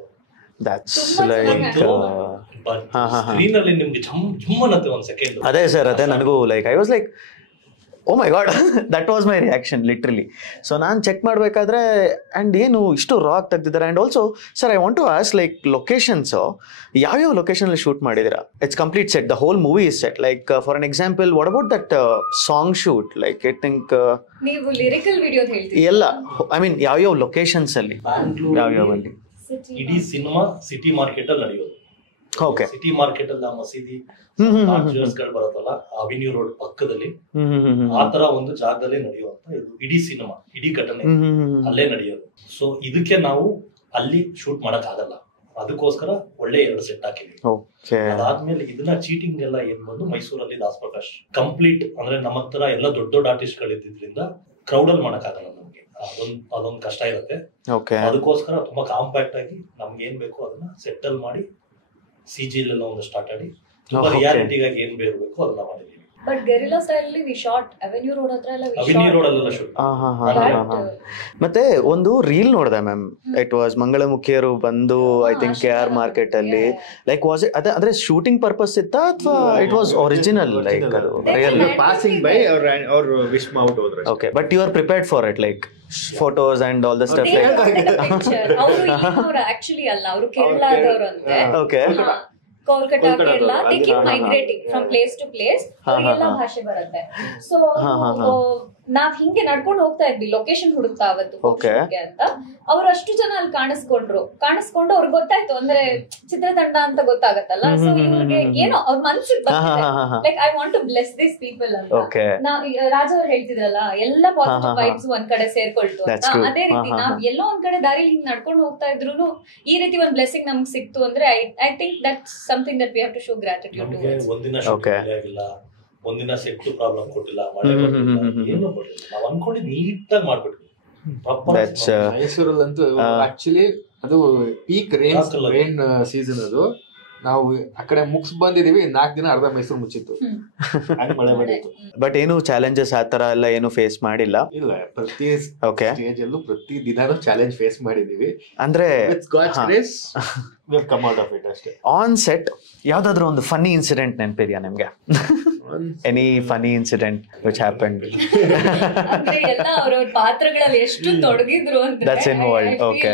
ಸ್ಕ್ರೀನ್ ಅಲ್ಲಿ ನಿಮ್ಗೆ ಜಮ್ ಅನ್ನತ್ತೆ ಒಂದ್ ಸೆಕೆಂಡ್. ಅದೇ ಸರ್, ಅದೇ ನನಗೂ like I was like oh my god, that was my reaction literally. So ನಾನು ಚೆಕ್ ಮಾಡಬೇಕಾದ್ರೆ ಆ್ಯಂಡ್ ಏನು ಇಷ್ಟು ರಾಕ್ ತೆಗ್ದಿದ್ದಾರೆ. And also sir I want to ask like locations ಯಾವ್ಯಾವ ಲೊಕೇಶನಲ್ಲಿ ಶೂಟ್ ಮಾಡಿದ್ದೀರಾ? It's complete set, the whole movie is set. Like for an example, what about that song shoot? Like I think ನೀವು lyrical video ಹೇಳ್ತೀವಿ ಎಲ್ಲ, I mean ಯಾವ್ಯಾವ locations ಅಲ್ಲಿ, ಯಾವ್ಯಾವಲ್ಲಿ? ಇಡೀ cinema city market ಅಲ್ಲಿ ನಡೆಯೋದು. ಓಕೆ, ಸಿಟಿ ಮಾರ್ಕೆಟ್ ಅಲ್ಲಿ ಮಸೀದಿ ಗಳು ಬರುತ್ತಲ್ಲ, ಅವೆನ್ಯೂ ರೋಡ್ ಪಕ್ಕದಲ್ಲಿ ಆ ತರ ಒಂದು ಜಾಗದಲ್ಲಿ ನಡೆಯುವಂತ ಇಡೀ ಸಿನಿಮಾ, ಇಡೀ ಘಟನೆ ಅಲ್ಲೇ ನಡೆಯೋದು. ಸೊ ಇದಕ್ಕೆ ನಾವು ಅಲ್ಲಿ ಶೂಟ್ ಮಾಡಕ್ ಆಗಲ್ಲ, ಅದಕ್ಕೋಸ್ಕರ ಒಳ್ಳೆ 2 ಸೆಟ್ ಹಾಕಿದ್ವಿ. ಅದಾದ್ಮೇಲೆ ಇದನ್ನ ಚೀಟಿಂಗ್ ಎಲ್ಲ ಏನ್ ಬಂದು ಮೈಸೂರಲ್ಲಿ ದಾಸ್ ಪ್ರಕಾಶ್ ಕಂಪ್ಲೀಟ್, ಅಂದ್ರೆ ನಮ್ಮ ಹತ್ರ ಎಲ್ಲ ದೊಡ್ಡ ದೊಡ್ಡ ಆರ್ಟಿಸ್ಟ್ ಗಳಿದ್ರಿಂದ ಕ್ರೌಡ್ ಅಲ್ಲಿ ಮಾಡಕ್ ಆಗಲ್ಲ ನಮ್ಗೆ, ಅದೊಂದು ಕಷ್ಟ ಇರುತ್ತೆ. ಅದಕ್ಕೋಸ್ಕರ ತುಂಬಾ ಕಾಂಪ್ಯಾಕ್ಟ್ ಆಗಿ ನಮ್ಗೆ ಏನ್ ಬೇಕು ಅದನ್ನ ಸೆಟಲ್ ಮಾಡಿ CG ಎಲ್ಲ ಒಂದು ಸ್ಟಾರ್ಟ್ ಆಡಿ ತುಂಬಾ ರಿಯಾಲಿಟಿಗಾಗಿ ಏನ್ ಬೇಕು ಅದನ್ನ ಮಾಡಿದೀವಿ. ಬಟ್ ಗೆರಿಲ್ಲಾ ಸ್ಟೈಲ್ ಅಲ್ಲಿ ವಿ ಶಾಟ್ ಅವೆನ್ಯೂ ರೋಡ್ ಹತ್ರ ಎಲ್ಲ, ಅವೆನ್ಯೂ ರೋಡ್ ಅಲ್ಲೆಲ್ಲ ಶೂಟ್. ಮತ್ತೆ ಒಂದು ರೀಲ್ ನೋಡಿದೆ ಮ್ಯಾಮ್, ಇಟ್ ವಾಸ್ ಮಂಗಳಮುಖಿಯರು ಬಂದು ಐ ಥಿಂಕ್ KR ಮಾರ್ಕೆಟ್ ಅಲ್ಲಿ, ಲೈಕ್ ವಾಸ್ ಇಟ್ ಅಂದ್ರೆ ಶೂಟಿಂಗ್ ಪರ್ಪಸ್ ಇತ್ತಾ ಅಥವಾ ಇಟ್ ವಾಸ್ ಒರಿಜಿನಲ್? ಲೈಕ್ ಅದು ರಿಯಲ್ ಪಾಸಿಂಗ್ ಬೈ ಅವ್ರು ವಿಶ್ ಮಾಡ್ಬಿಟ್ಟು ಹೋದ್ರು. Okay, but you are prepared for it, like photos and all the stuff? ಅವರು ಆಕ್ಚುಲಿ ಅಲ್ಲ, ಅವರು ಕೇರಳದವರು ಅಂತೆ. ಓಕೆ, Kolkata, Kerala, they keep migrating from place to place. ಎಲ್ಲ ಭಾಷೆ ಬರುತ್ತೆ. ಸೊ ನಾವ್ ಹಿಂಗೆ ನಡ್ಕೊಂಡು ಹೋಗ್ತಾ ಇದ್ವಿ, ಲೊಕೇಶನ್ ಹುಡುಕ್ತಾ ಅವತ್ತು ಅಂತ. ಅವ್ರು ಅಷ್ಟು ಜನ ಅಲ್ಲಿ ಕಾಣಿಸ್ಕೊಂಡು ಅವ್ರಿಗೆ ಗೊತ್ತಾಯ್ತು, ಅಂದ್ರೆ ಚಿತ್ರತಂಡ ಅಂತ ಗೊತ್ತಾಗತ್ತಲ್ಲ. ಸೊ ಇವ್ರಿಗೆ ಏನೋ ಅವ್ರ ಮನ್ಸಿಗೆ like I want to bless this people ಅಂತ. ರಾಜ ಅವ್ರು ಹೇಳ್ತಿದ್ರಲ್ಲ, ಎಲ್ಲ ಪಾಸಿಟಿವ್ ವೈಬ್ಸ್ ಒಂದ್ ಕಡೆ ಸೇರ್ಕೊಳ್ತು ಅಂತ. ಅದೇ ರೀತಿ ನಾವ್ ಎಲ್ಲೋ ಒಂದ್ ಕಡೆ ದಾರಿಲಿ ಹಿಂಗ್ ನಡ್ಕೊಂಡು ಹೋಗ್ತಾ ಇದ್ರು ಈ ರೀತಿ ಒಂದ್ ಬ್ಲೆಸ್ಸಿಂಗ್ ನಮ್ಗೆ ಸಿಕ್ತು ಅಂದ್ರೆ I think that's something that we have to show gratitude to. ಒಂದಿನ ಸೆಟ್ ಪ್ರಾಬ್ಲಮ್ ಕೊಟ್ಟಿಲ್ಲ, ಮಳೆ ಏನು ಕೊಟ್ಟಿಲ್ಲ, ನಾವ್ ಅನ್ಕೊಂಡಿದ್ ನೀಟಾಗಿ ಮಾಡ್ಬಿಟ್ವಿ. ಮೈಸೂರಲ್ಲಂತೂ ಆಕ್ಚುಲಿ ಅದು ಪೀಕ್ ರೈನ್ ಸೀಸನ್, ಅದು ನಾವು ಆ ಕಡೆ ಮುಗಿಸ್ ಬಂದಿದೀವಿ, 4 ದಿನ ಅರ್ಧ ಮೈಸೂರು ಮುಚ್ಚಿತ್ತು, ಮಳೆ ಬಂದಿತ್ತು. ಬಟ್ ಏನು ಚಾಲೆಂಜಸ್ ಆತರ ಎಲ್ಲ ಏನು ಫೇಸ್ ಮಾಡಿಲ್ಲ? ಇಲ್ಲ, ಪ್ರತಿ ಸ್ಟೇಜ್ ಅಲ್ಲೂ ಪ್ರತಿ ದಿನಾನು ಚಾಲೆಂಜ್ ಫೇಸ್ ಮಾಡಿದೀವಿ. ಅಂದ್ರೆ ಅಷ್ಟೇ. ಆನ್ ಸೆಟ್ ಯಾವ್ದಾದ್ರು ಒಂದು ಫನ್ನಿ ಇನ್ಸಿಡೆಂಟ್ ನೆನಪಿದ್ಯಾ ನಿಮ್ಗೆ? Any funny incident which happened? ಎಲ್ಲ ಅವ್ರವ್ರ ಪಾತ್ರಗಳಲ್ಲಿ ಎಷ್ಟು ತೊಡಗಿದ್ರು ಅಂದ್ರೆ that's involved. Okay,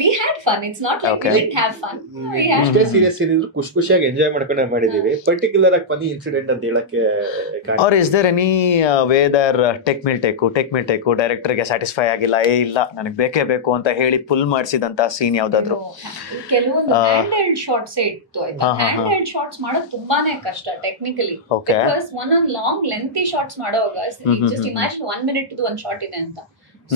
we had fun, it's not like we didn't have fun. ಎಷ್ಟೇ ಸೀರಿಯಸ್ ಇದ್ರು ಖುಷಿಯಾಗಿ ಎಂಜಾಯ್ ಮಾಡ್ಕೊಂಡೆ ಮಾಡಿದೀವಿ. ಪರ್ಟಿಕ್ಯುಲರ್ ಆಗಿ ಫನ್ನಿ ಇನ್ಸಿಡೆಂಟ್ ಅಂತ ಹೇಳಕ್ಕೆ are is there any way there tech mill take ಡೈರೆಕ್ಟರ್ಗೆ ಸ್ಯಾಟಿಸ್ಫೈ ಆಗಿಲ್ಲ, ಇಲ್ಲ ನನಗೆ ಬೇಕೇ ಬೇಕು ಅಂತ ಹೇಳಿ ಪುಲ್ ಮಾಡಿಸಿದಂತ ಸೀನ್ ಯಾವ್ದಾದ್ರು? ಕೆಲವೊಂದು ಹ್ಯಾಂಡ್ ಹೆಲ್ಡ್ ಶಾಟ್ಸ್ ಇತ್ತು. ಹ್ಯಾಂಡ್ ಹೆಲ್ಡ್ ಶಾಟ್ಸ್ ಮಾಡೋದು ತುಂಬಾನೇ ಕಷ್ಟ ಟೆಕ್ನಿಕಲಿ, ಬಿಕಾಸ್ ಒಂದೊಂದು ಲಾಂಗ್ ಲೆಂತಿ ಶಾಟ್ಸ್ ಮಾಡೋವಾಗ ಜಸ್ಟ್ ಇಮ್ಯಾಜಿನ್ 1 minute ಒಂದು ಶಾಟ್ ಇದೆ ಅಂತ.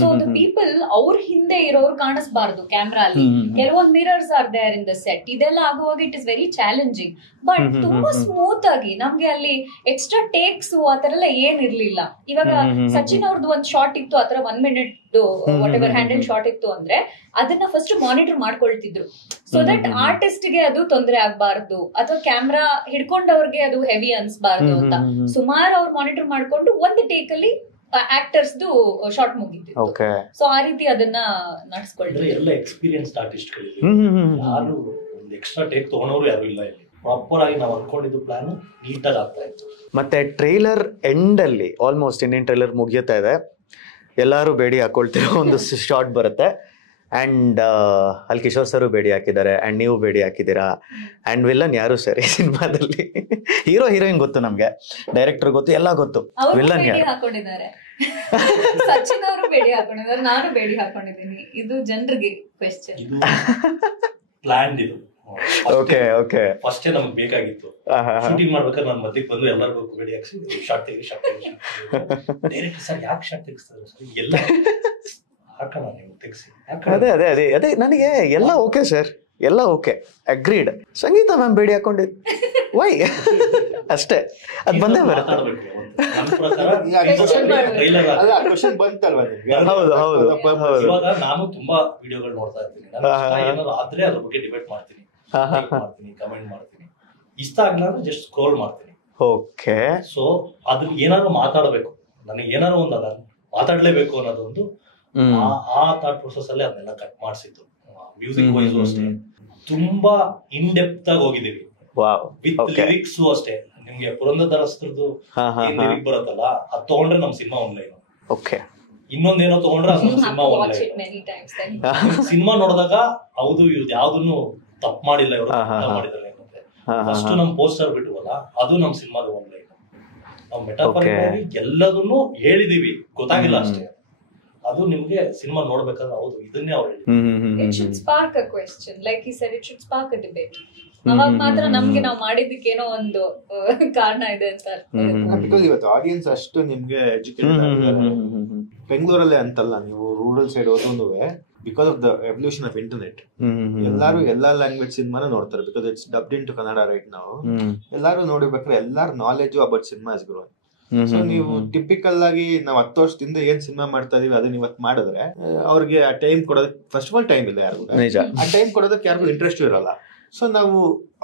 ಸೊ ದ ಪೀಪಲ್ ಅವ್ರ ಹಿಂದೆ ಇರೋರು ಕಾಣಿಸ್ಬಾರ್ದು ಕ್ಯಾಮ್ರಾ ಅಲ್ಲಿ. ಕೆಲವೊಂದು mirrors are there in the set. ಇದೆಲ್ಲ ಆಗುವಾಗ it is very challenging. But ತುಂಬಾ ಸ್ಮೂತ್ ಆಗಿ ನಮ್ಗೆ ಅಲ್ಲಿ ಎಕ್ಸ್ಟ್ರಾ ಟೇಕ್ಸ್ ಆತರ ಎಲ್ಲ ಏನ್ ಇರ್ಲಿಲ್ಲ. ಇವಾಗ ಸಚಿನ್ ಅವ್ರದ್ದು ಒಂದ್ ಶಾಟ್ ಇತ್ತು ಆತರ 1 minute whatever handle shot ಇತ್ತು ಅಂದ್ರೆ ಅದನ್ನ ಫಸ್ಟ್ ಮಾನಿಟರ್ ಮಾಡ್ಕೊಳ್ತಿದ್ರು, ಸೊ ದಟ್ ಆರ್ಟಿಸ್ಟ್ ಗೆ ಅದು ತೊಂದರೆ ಆಗ್ಬಾರ್ದು ಅಥವಾ ಕ್ಯಾಮ್ರಾ ಹಿಡ್ಕೊಂಡವ್ರಿಗೆ ಅದು ಹೆವಿ ಅನ್ಸ್ಬಾರ್ದು ಅಂತ ಸುಮಾರು ಅವ್ರು ಮಾನಿಟರ್ ಮಾಡ್ಕೊಂಡು ಒಂದು ಟೇಕ್ ಅಲ್ಲಿ ಆಕ್ಟರ್ಸ್ ಶಾರ್ಟ್ ಮುಗಿತ್ತು. ಸೊ ಆ ರೀತಿ ಅದನ್ನ ನಡೆಸ್ಕೊಳ್ತಾರೆ. ಎಲ್ಲ ಎಕ್ಸ್ಪೀರಿಯನ್ಸ್ಡ್ ಆರ್ಟಿಸ್ಟ್ ಗಳಿದೆ, ಯಾರು ಒಂದು ಎಕ್ಸ್ಟ್ರಾ ಟೇಕ್ ತಗೊಂಡವ್ರು ಯಾರು ಇಲ್ಲ ಇಲ್ಲಿ. ಪ್ರಾಪರ್ ಆಗಿ ನಾವು ಅನ್ಕೊಂಡಿದ್ದು ಪ್ಲಾನ್ ನೀಟಾಗಿ ಆಗ್ತಾ ಇತ್ತು. ಮತ್ತೆ ಟ್ರೈಲರ್ ಎಂಡ್ ಅಲ್ಲಿ ಆಲ್ಮೋಸ್ಟ್ ಇಂಡಿಯನ್ ಟ್ರೈಲರ್ ಮುಗಿಯುತ್ತಾ ಇದೆ, ಎಲ್ಲರೂ ಬೇಡಿ ಹಾಕೊಳ್ತಿರೋ ಒಂದು ಶಾರ್ಟ್ ಬರುತ್ತೆ. ಆ್ಯಂಡ್ ಅಲ್ಲಿ ಕಿಶೋರ್ ಸರ್ ಬೇಡಿ ಹಾಕಿದ್ದಾರೆ, ಆ್ಯಂಡ್ ನೀವು ಬೇಡಿ ಹಾಕಿದ್ದೀರಾ. ಆ್ಯಂಡ್ ವಿಲ್ಲನ್ ಯಾರು ಸರ್ ಈ ಸಿನಿಮಾದಲ್ಲಿ? ಹೀರೋ ಹೀರೋಯಿನ್ ಗೊತ್ತು ನಮ್ಗೆ, ಡೈರೆಕ್ಟರ್ ಗೊತ್ತು, ಎಲ್ಲ ಗೊತ್ತು. ವಿಲ್ಲನ್ ಯಾರು? ಸಚಿನ್ ಅವರು ಬೇಡಿ ಹಾಕೊಂಡಿದ್ದಾರೆ, ನಾನು ಬೇಡಿ ಹಾಕೊಂಡಿದ್ದೀನಿ. ಇದು ಜನರಿಗೆ ಕ್ವೆಶ್ಚನ್. ಪ್ಲಾನ್ ಇದು. ಓಕೆ ಓಕೆ, ಫಸ್ಟ್ ನಮ್ಗೆ ಬೇಕಾಗಿತ್ತು ಶೂಟಿಂಗ್ ಮಾಡ್ಬೇಕಾದ್ರೆ ನಾನು ಮಧ್ಯಕ್ಕೆ ಬಂದು ಎಲ್ಲರಿಗೂ ಬೇಡಿ ಹಾಕ್ಸಿ ಶಾರ್ಟ್ ತೆಗಿ ಡೈರೆಕ್ಟ್ ಸರ್ ಯಾಕೆ ಶಾರ್ಟ್ ತೆಗಿಸ್ತಾರೆ ಸರ್ ಎಲ್ಲ ಹಾಕೋಣ ನೀವು ತೆಗಿಸಿ. ಅದೇ ಅದೇ ಅದೇ ಅದೇ ನನಗೆ ಎಲ್ಲ ಓಕೆ ಸರ್, ಎಲ್ಲ ಓಕೆ, ಅಗ್ರೀಡ್. ಸಂಗೀತ ಮ್ಯಾಮ್ ಬೇಡಿ ಹಾಕೊಂಡಿದ್ ವೈ ಅಷ್ಟೇ, ಅದ್ ಬಂದೇ ಬರುತ್ತೆ. ಅಲ್ಲ ಕ್ವಶನ್ ಬಂತಲ್ವಾ ನಿಮ್ಗೆ? ಹೌದು ಹೌದು ಹೌದು. ಇವಾಗ ನಾನು ತುಂಬಾ ವಿಡಿಯೋಗಳು ನೋಡ್ತಾ ಇರ್ತೀನಿ, ಏನಾದ್ರು ಆದ್ರೆ ಅದ್ರ ಬಗ್ಗೆ ಡಿಬೇಟ್ ಮಾಡ್ತೀನಿ, ಕಮೆಂಟ್ ಮಾಡ್ತೀನಿ. ಇಷ್ಟ ಆಗ್ಲಿಲ್ಲ ಅಂದ್ರೆ ಜಸ್ಟ್ ಸ್ಕ್ರೋಲ್ ಮಾಡ್ತೀನಿ. ಓಕೆ. ಸೊ ಅದ್ರ ಏನಾದ್ರು ಮಾತಾಡಬೇಕು, ನನಗೆ ಏನಾದ್ರು ಒಂದು ಅದ ಮಾತಾಡ್ಲೇಬೇಕು ಅನ್ನೋದೊಂದು ಆ ಥಾಟ್ ಪ್ರೊಸೆಸ್ ಅಲ್ಲೇ ಅದನ್ನೆಲ್ಲ ಕಟ್ ಮಾಡಿಸಿತ್ತು. ಮ್ಯೂಸಿಕ್ ವೈಸ್ ಅಷ್ಟೇ ತುಂಬಾ ಇನ್ ಡೆಪ್ತ್ ಆಗಿ ಹೋಗಿದ್ದೀವಿ, ವಿತ್ ಲಿರಿಕ್ಸ್ ಅಷ್ಟೇ. ನಿಮ್ಗೆ ಪುರಂದರದಾಸರದ್ದು ಏನ್ ಲಿರಿಕ್ ಬರುತ್ತಲ್ಲ, ಅದ್ ತಗೊಂಡ್ರೆ ನಮ್ ಸಿನಿಮಾ ಆನ್ಲೈನ್. ಓಕೆ. ಇನ್ನೊಂದೇನೋ ತಗೊಂಡ್ರೆ ಅದು ಸಿನಿಮಾ ಆನ್ಲೈನ್. ಸಿನಿಮಾ ನೋಡಿದಾಗ ಹೌದು ಇವ್ರು ಯಾವ್ದನ್ನು ತಪ್ಪು ಮಾಡಿಲ್ಲ, ಇವರು ಮಾಡಿದ್ದಾರೆ. ಫಸ್ಟ್ ನಮ್ ಪೋಸ್ಟರ್ ಬಿಟ್ಟುವಲ್ಲ, ಅದು ನಮ್ ಸಿನಿಮಾದ ಆನ್ಲೈನ್. ನಾವು ಮೆಟಾಫರ್ ಎಲ್ಲದನ್ನು ಹೇಳಿದೀವಿ, ಗೊತ್ತಾಗಿಲ್ಲ ಅಷ್ಟೇ. ಅದು ನಿಮ್ಗೆ ಸಿನಿಮಾ ನೋಡ್ಬೇಕಾದ್ರೆ ಹೌದು ಇದನ್ನೇ ಅವ್ರು ಹೇಳಿದ್ರು. It should spark a question, like he said, it should spark a debate. ಅವಾಗ ಮಾತ್ರ ನಮ್ಗೆ ನಾವು ಮಾಡಿದ್ದಕ್ಕೇನೋ ಒಂದು ಕಾರಣ ಇದೆ ಅಂತ ಅರ್ಥ. ಬಿಕಾಸ್ ಇವತ್ತು ಆಡಿಯನ್ಸ್ ಅಷ್ಟು ನಿಮ್ಗೆ ಎಜುಕೇಟೆಡ್ ಆಗಿದ್ದಾರೆ. ಬೆಂಗಳೂರಲ್ಲೇ ಅಂತಲ್ಲ, ನೀವು ರೂರಲ್ ಸೈಡ್ ಹೋದ್ರುನುವೆ because of the evolution of internet ಎಲ್ಲಾರು ಎಲ್ಲಾ ಲ್ಯಾಂಗ್ವೇಜ್ ಸಿನಿಮಾನ ನೋಡ್ತಾರೆ. Because it's dubbed into Kannada right ನಾವು. ಎಲ್ಲಾರು ನೋಡಿರ್ಬೇಕಾದ್ರೆ ಎಲ್ಲಾರು knowledge about cinema is grown. So ನೀವು ಟಿಪಿಕಲ್ ಆಗಿ ನಾವು 10 ವರ್ಷದಿಂದ ಏನ್ ಸಿನಿಮಾ ಮಾಡ್ತಾ ಇದೀವಿ ಅದನ್ನ ಇವತ್ತು ಮಾಡಿದ್ರೆ ಅವ್ರಿಗೆ ಆ ಟೈಮ್ ಕೊಡೋದಕ್ಕೆ ಫಸ್ಟ್ ಆಫ್ ಆಲ್ ಟೈಮ್ ಇಲ್ಲ ಯಾರಿಗೂ. ಆ ಟೈಮ್ ಕೊಡೋದಕ್ಕೆ ಯಾರಿಗೂ ಇಂಟ್ರೆಸ್ಟ್ ಇರಲ್ಲ. ಸೊ ನಾವು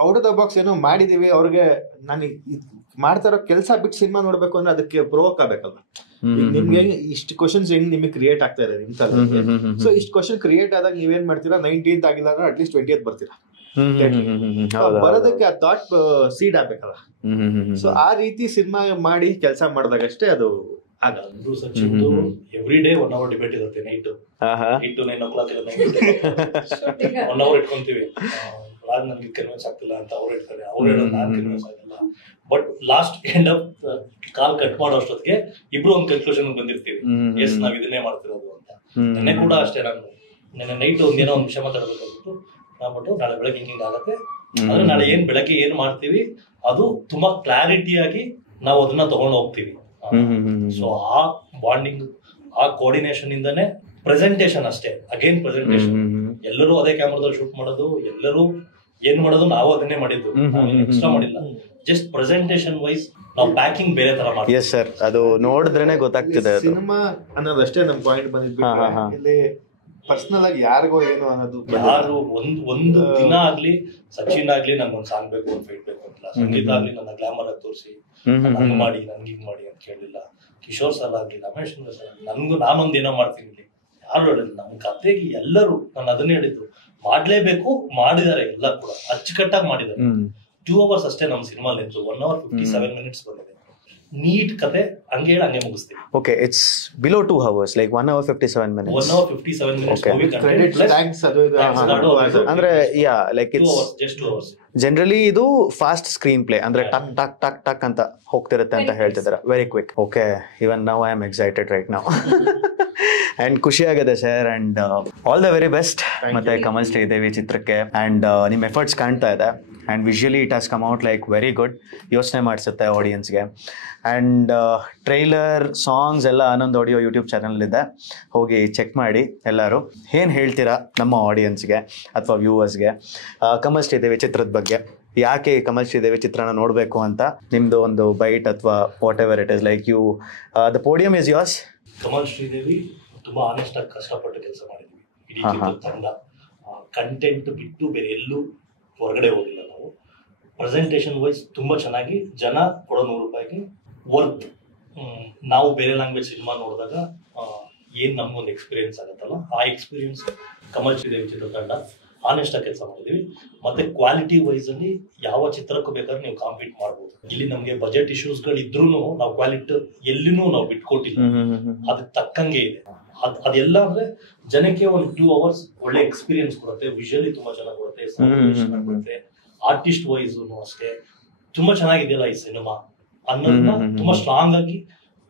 ಔಟ್ ಆಫ್ ದ ಬಾಕ್ಸ್ ಏನೋ ಮಾಡಿದೀವಿ, ಅವ್ರಿಗೆ ನಾನು ಮಾಡ್ತಾ ಇರೋ ಕೆಲಸ ಬಿಟ್ಟು ಸಿನಿಮಾ ನೋಡ್ಬೇಕು ಅಂದ್ರೆ ಅದಕ್ಕೆ ಪ್ರೋವೋಕ್ ಆಗ್ಬೇಕಲ್ಲ. ನಿಮ್ಗೆ ಇಷ್ಟು ಕ್ವಶನ್ಸ್ ಹೆಂಗ್ ನಿಮಗೆ ಕ್ರಿಯೇಟ್ ಆಗ್ತಾ ಇದೆ ನಿಮ್ ತರ. ಸೊ ಇಷ್ಟು ಕ್ವಶನ್ ಕ್ರಿಯೇಟ್ ಆದಾಗ ನೀವೇನ್ ಮಾಡ್ತೀರಾ, 19th ಆಗಿಲ್ಲ ಅಂದ್ರೆ ಅಟ್ಲೀಸ್ಟ್ 20th ಬರ್ತೀರಾ. ಬರೋದಕ್ಕೆ ಆ ಥಾಟ್ ಸೀಡ್ ಆಗ್ಬೇಕಲ್ಲ. ಸೊ ಆ ರೀತಿ ಸಿನಿಮಾ ಮಾಡಿ ಕೆಲಸ ಮಾಡಿದಾಗಷ್ಟೇ ಅದು ಆಗಲ್ಲ. ಎವ್ರಿ ಡೇ 1 hour ಡಿಬೇಟ್ ಇರುತ್ತೆ. Night 8 to 9 o'clock 1 hour ಇಟ್ಕೊಂತೀವಿ. ನನ್ಗೆ ಕನ್ವಿನ್ಸ್ ಆಗ್ತಿಲ್ಲ ಅಂತ ಅವ್ರು ಹೇಳ್ತಾರೆ, ಅವ್ರು ಹೇಳೋದು ನಾನು ಕನ್ವಿನ್ಸ್ ಆಗಿಲ್ಲ. But last end of call cut ಮಾಡೋ ಅಷ್ಟೊತ್ತಿಗೆ ಇಬ್ರು ಒಂದು ಕನ್ಕ್ಲೂಷನ್ ಬಂದಿರ್ತೀವಿ, ಎಸ್ ನಾವ್ ಇದನ್ನೇ ಮಾಡ್ತಿರೋದು ಅಂತ. ನೆನ್ನೆ ಕೂಡ ಅಷ್ಟೇ, ನಾನು ನೆನ್ನೆ ನೈಟ್ ಒಂದೇನೋ ಒಂದು ವಿಷಯ ಮಾತಾಡ್ಬೇಕಾಗಿತ್ತು. ನಾಡ್ಬಿಟ್ಟು ನಾಳೆ ಬೆಳಗ್ಗೆ ಹಿಂಗ್ ಆಗತ್ತೆ, ಆದ್ರೆ ನಾಳೆ ಏನ್ ಬೆಳಗ್ಗೆ ಏನ್ ಮಾಡ್ತೀವಿ ಅದು ತುಂಬಾ ಕ್ಲಾರಿಟಿಯಾಗಿ ನಾವು ಅದನ್ನ ತಗೊಂಡು ಹೋಗ್ತೀವಿ. ಸೊ ಆ ಬಾಂಡಿಂಗ್, ಆ ಕೋಆರ್ಡಿನೇಷನ್ ಇಂದಾನೆ ಪ್ರೆಸೆಂಟೇಶನ್ ಅಷ್ಟೇ. ಅಗೇನ್ ಪ್ರೆಸೆಂಟೇಶನ್, ಎಲ್ಲರೂ ಅದೇ ಕ್ಯಾಮ್ರಾದಲ್ಲಿ ಶೂಟ್ ಮಾಡೋದು, ಎಲ್ಲರೂ ಏನ್ ಮಾಡೋದು ನಾವು ಅದನ್ನೇ ಮಾಡಿದ್ದು, ಎಕ್ಸ್ಟ್ರಾ ಮಾಡಿಲ್ಲ. ಜಸ್ಟ್ ಪ್ರೆಸೆಂಟೇಶನ್ ವೈಸ್ ನಾವು ಪ್ಯಾಕಿಂಗ್ ಬೇರೆ ತರ ಮಾಡ್ತೀವಿ. ಎಸ್ ಸರ್, ಅದು ನೋಡಿದ್ರೇನೆ ಗೊತ್ತಾಗ್ತಿದೆ. ಸಿನಿಮಾ ಅನ್ನೋದಷ್ಟೇ ನಮ್ ಪಾಯಿಂಟ್ ಬಂದಿದ್ಬಿಟ್ರೆ ಇಲ್ಲಿ ಪರ್ಸನಲ್ ಆಗಿ ಯಾರಿಗೋ ಏನು ಅನ್ನೋದು ಯಾರು ಒಂದು ದಿನ ಆಗ್ಲಿ ಸಚಿನ್ ಆಗ್ಲಿ ನನ್ಗೊಂದು ಸಾಂಗ್ ಬೇಕು ಅಂತ ಫೈಟ್ ಬೇಕು ಅಂತ, ಸಂಗೀತ ಆಗ್ಲಿ ನನ್ನ ಗ್ಲಾಮರ್ ಆಗಿ ತೋರಿಸಿ ನನ್ಗೆ ಮಾಡಿ ನನ್ಗೆ ಹಿಂಗ್ ಮಾಡಿ ಅಂತ ಕೇಳಿಲ್ಲ. ಕಿಶೋರ್ ಸರ್ ಆಗ್ಲಿ, ರಮೇಶ್ ಸರ್, ನಾನೊಂದ್ ಏನೋ ಮಾಡ್ತೀನಿ ಇಲ್ಲಿ ಯಾರು ಹೇಳಿಲ್ಲ. ನಮ್ ಕತೆಗೆ ಎಲ್ಲರೂ ನಾನು ಅದನ್ನೇ ಹೇಳಿದ್ದು, ಮಾಡ್ಲೇಬೇಕು, ಮಾಡಿದ್ದಾರೆ ಎಲ್ಲ ಕೂಡ ಅಚ್ಚುಕಟ್ಟಾಗಿ ಮಾಡಿದ್ದಾರೆ. 2 hours ಅಷ್ಟೇ ನಮ್ ಸಿನಿಮಾ ಲೆಂತ್, 1 hour 57 minutes ಬಂದಿದೆ. ನೀಟ್ ಕತೆ ಹಂಗೆ ಹೇಳಿ ಹಂಗೆ ಮುಗಿಸ್ತೀವಿ. Okay, it's below 2 hours, like 1 hour 57 minutes. 1 hour 57 minutes movie content plus ಅಂದ್ರೆ yeah like it's just 2 hours. Generally ಇದು ಫಾಸ್ಟ್ ಸ್ಕ್ರೀನ್ ಪ್ಲೇ ಅಂದ್ರೆ ಟಕ್ ಟಕ್ ಟಕ್ ಟಕ್ ಅಂತ ಹೋಗ್ತಿರುತ್ತೆ ಅಂತ ಹೇಳ್ತಿದ್ದಾರೆ. Very quick. Okay, even now I am excited right now. And ಖುಷಿ ಆಗಿದೆ sir, and all the very best. ಮತ್ತೆ ಕಮಲ್ ಶ್ರೀದೇವಿ ಚಿತ್ರಕ್ಕೆ ಅಂಡ್ ನಿಮ್ಮ ಎಫರ್ಟ್ಸ್ ಕಾಣ್ತಾ ಇದೆ. And visually it has come out like very good. ಯೋಚನೆ ಮಾಡಿಸುತ್ತೆ ಆಡಿಯನ್ಸ್ಗೆ. ಆ್ಯಂಡ್ ಟ್ರೈಲರ್, ಸಾಂಗ್ಸ್ ಎಲ್ಲ ಆನಂದ್ ಆಡಿಯೋ ಯೂಟ್ಯೂಬ್ ಚಾನಲಲ್ಲಿದೆ, ಹೋಗಿ ಚೆಕ್ ಮಾಡಿ ಎಲ್ಲರೂ. ಏನು ಹೇಳ್ತೀರಾ ನಮ್ಮ ಆಡಿಯನ್ಸ್ಗೆ ಅಥವಾ ವ್ಯೂವರ್ಸ್ಗೆ ಕಮಲ್ ಶ್ರೀದೇವಿ ಚಿತ್ರದ ಬಗ್ಗೆ? ಯಾಕೆ ಕಮಲ್ ಶ್ರೀದೇವಿ ಚಿತ್ರನ ನೋಡಬೇಕು ಅಂತ ನಿಮ್ಮದು ಒಂದು ಬೈಟ್ ಅಥವಾ whatever it is, like you the podium is yours. Kamal Sridevi ತುಂಬಾ ಆನೆಸ್ಟ್ ಆಗಿ ಕಷ್ಟಪಟ್ಟು ಕೆಲಸ ಮಾಡಿದ್ವಿ. ಇಡೀ ಚಿತ್ರದ ತಂಡ ಕಂಟೆಂಟ್ ಬಿಟ್ಟು ಬೇರೆ ಎಲ್ಲೂ ಹೊರಗಡೆ ಹೋಗಿಲ್ಲ ನಾವು. ಪ್ರೆಸೆಂಟೇಷನ್ ವೈಸ್ ತುಂಬಾ ಚೆನ್ನಾಗಿ, ಜನ ಕೊಡೋ 100 ರೂಪಾಯಿಗೆ ವರ್ತ್. ನಾವು ಬೇರೆ ಲ್ಯಾಂಗ್ವೇಜ್ ಸಿನಿಮಾ ನೋಡಿದಾಗ ಏನ್ ನಮ್ಗೊಂದು ಎಕ್ಸ್ಪೀರಿಯನ್ಸ್ ಆಗುತ್ತಲ್ಲ, ಆ ಎಕ್ಸ್ಪೀರಿಯನ್ಸ್ ಕಮಲ್ ಶ್ರೀದೇವಿ ಚಿತ್ರತಂಡ ಆನೆಸ್ಟ್ ಆಗಿ ಕೆಲಸ ಮಾಡಿದೀವಿ. ಮತ್ತೆ ಕ್ವಾಲಿಟಿ ವೈಸ್ ಅಲ್ಲಿ ಯಾವ ಚಿತ್ರಕ್ಕೂ ಬೇಕಾದ್ರೆ ನೀವು ಕಾಂಪೀಟ್ ಮಾಡ್ಬೋದು. ಇಲ್ಲಿ ನಮ್ಗೆ ಬಜೆಟ್ ಇಶ್ಯೂಸ್ ಗಳು ಇದ್ರೂ ನಾವು ಕ್ವಾಲಿಟಿ ಎಲ್ಲಿನೂ ನಾವು ಬಿಟ್ಕೊಟ್ಟಿಲ್ಲ, ಅದಕ್ಕೆ ತಕ್ಕಂಗೆ ಇದೆ. ಅದೆಲ್ಲ ಅಂದ್ರೆ ಜನಕ್ಕೆ ಒಂದು 2 hours ಒಳ್ಳೆ ಎಕ್ಸ್ಪೀರಿಯನ್ಸ್ ಕೊಡುತ್ತೆ. ವಿಜುವಲಿ ತುಂಬಾ ಚೆನ್ನಾಗಿ ಕೊಡುತ್ತೆ, ಆರ್ಟಿಸ್ಟ್ ವೈಸ್ ಅಷ್ಟೇ ತುಂಬಾ ಚೆನ್ನಾಗಿದೆಯಲ್ಲ ಈ ಸಿನಿಮಾ ಅನ್ನೋದನ್ನ ತುಂಬಾ ಸ್ಟ್ರಾಂಗ್ ಆಗಿ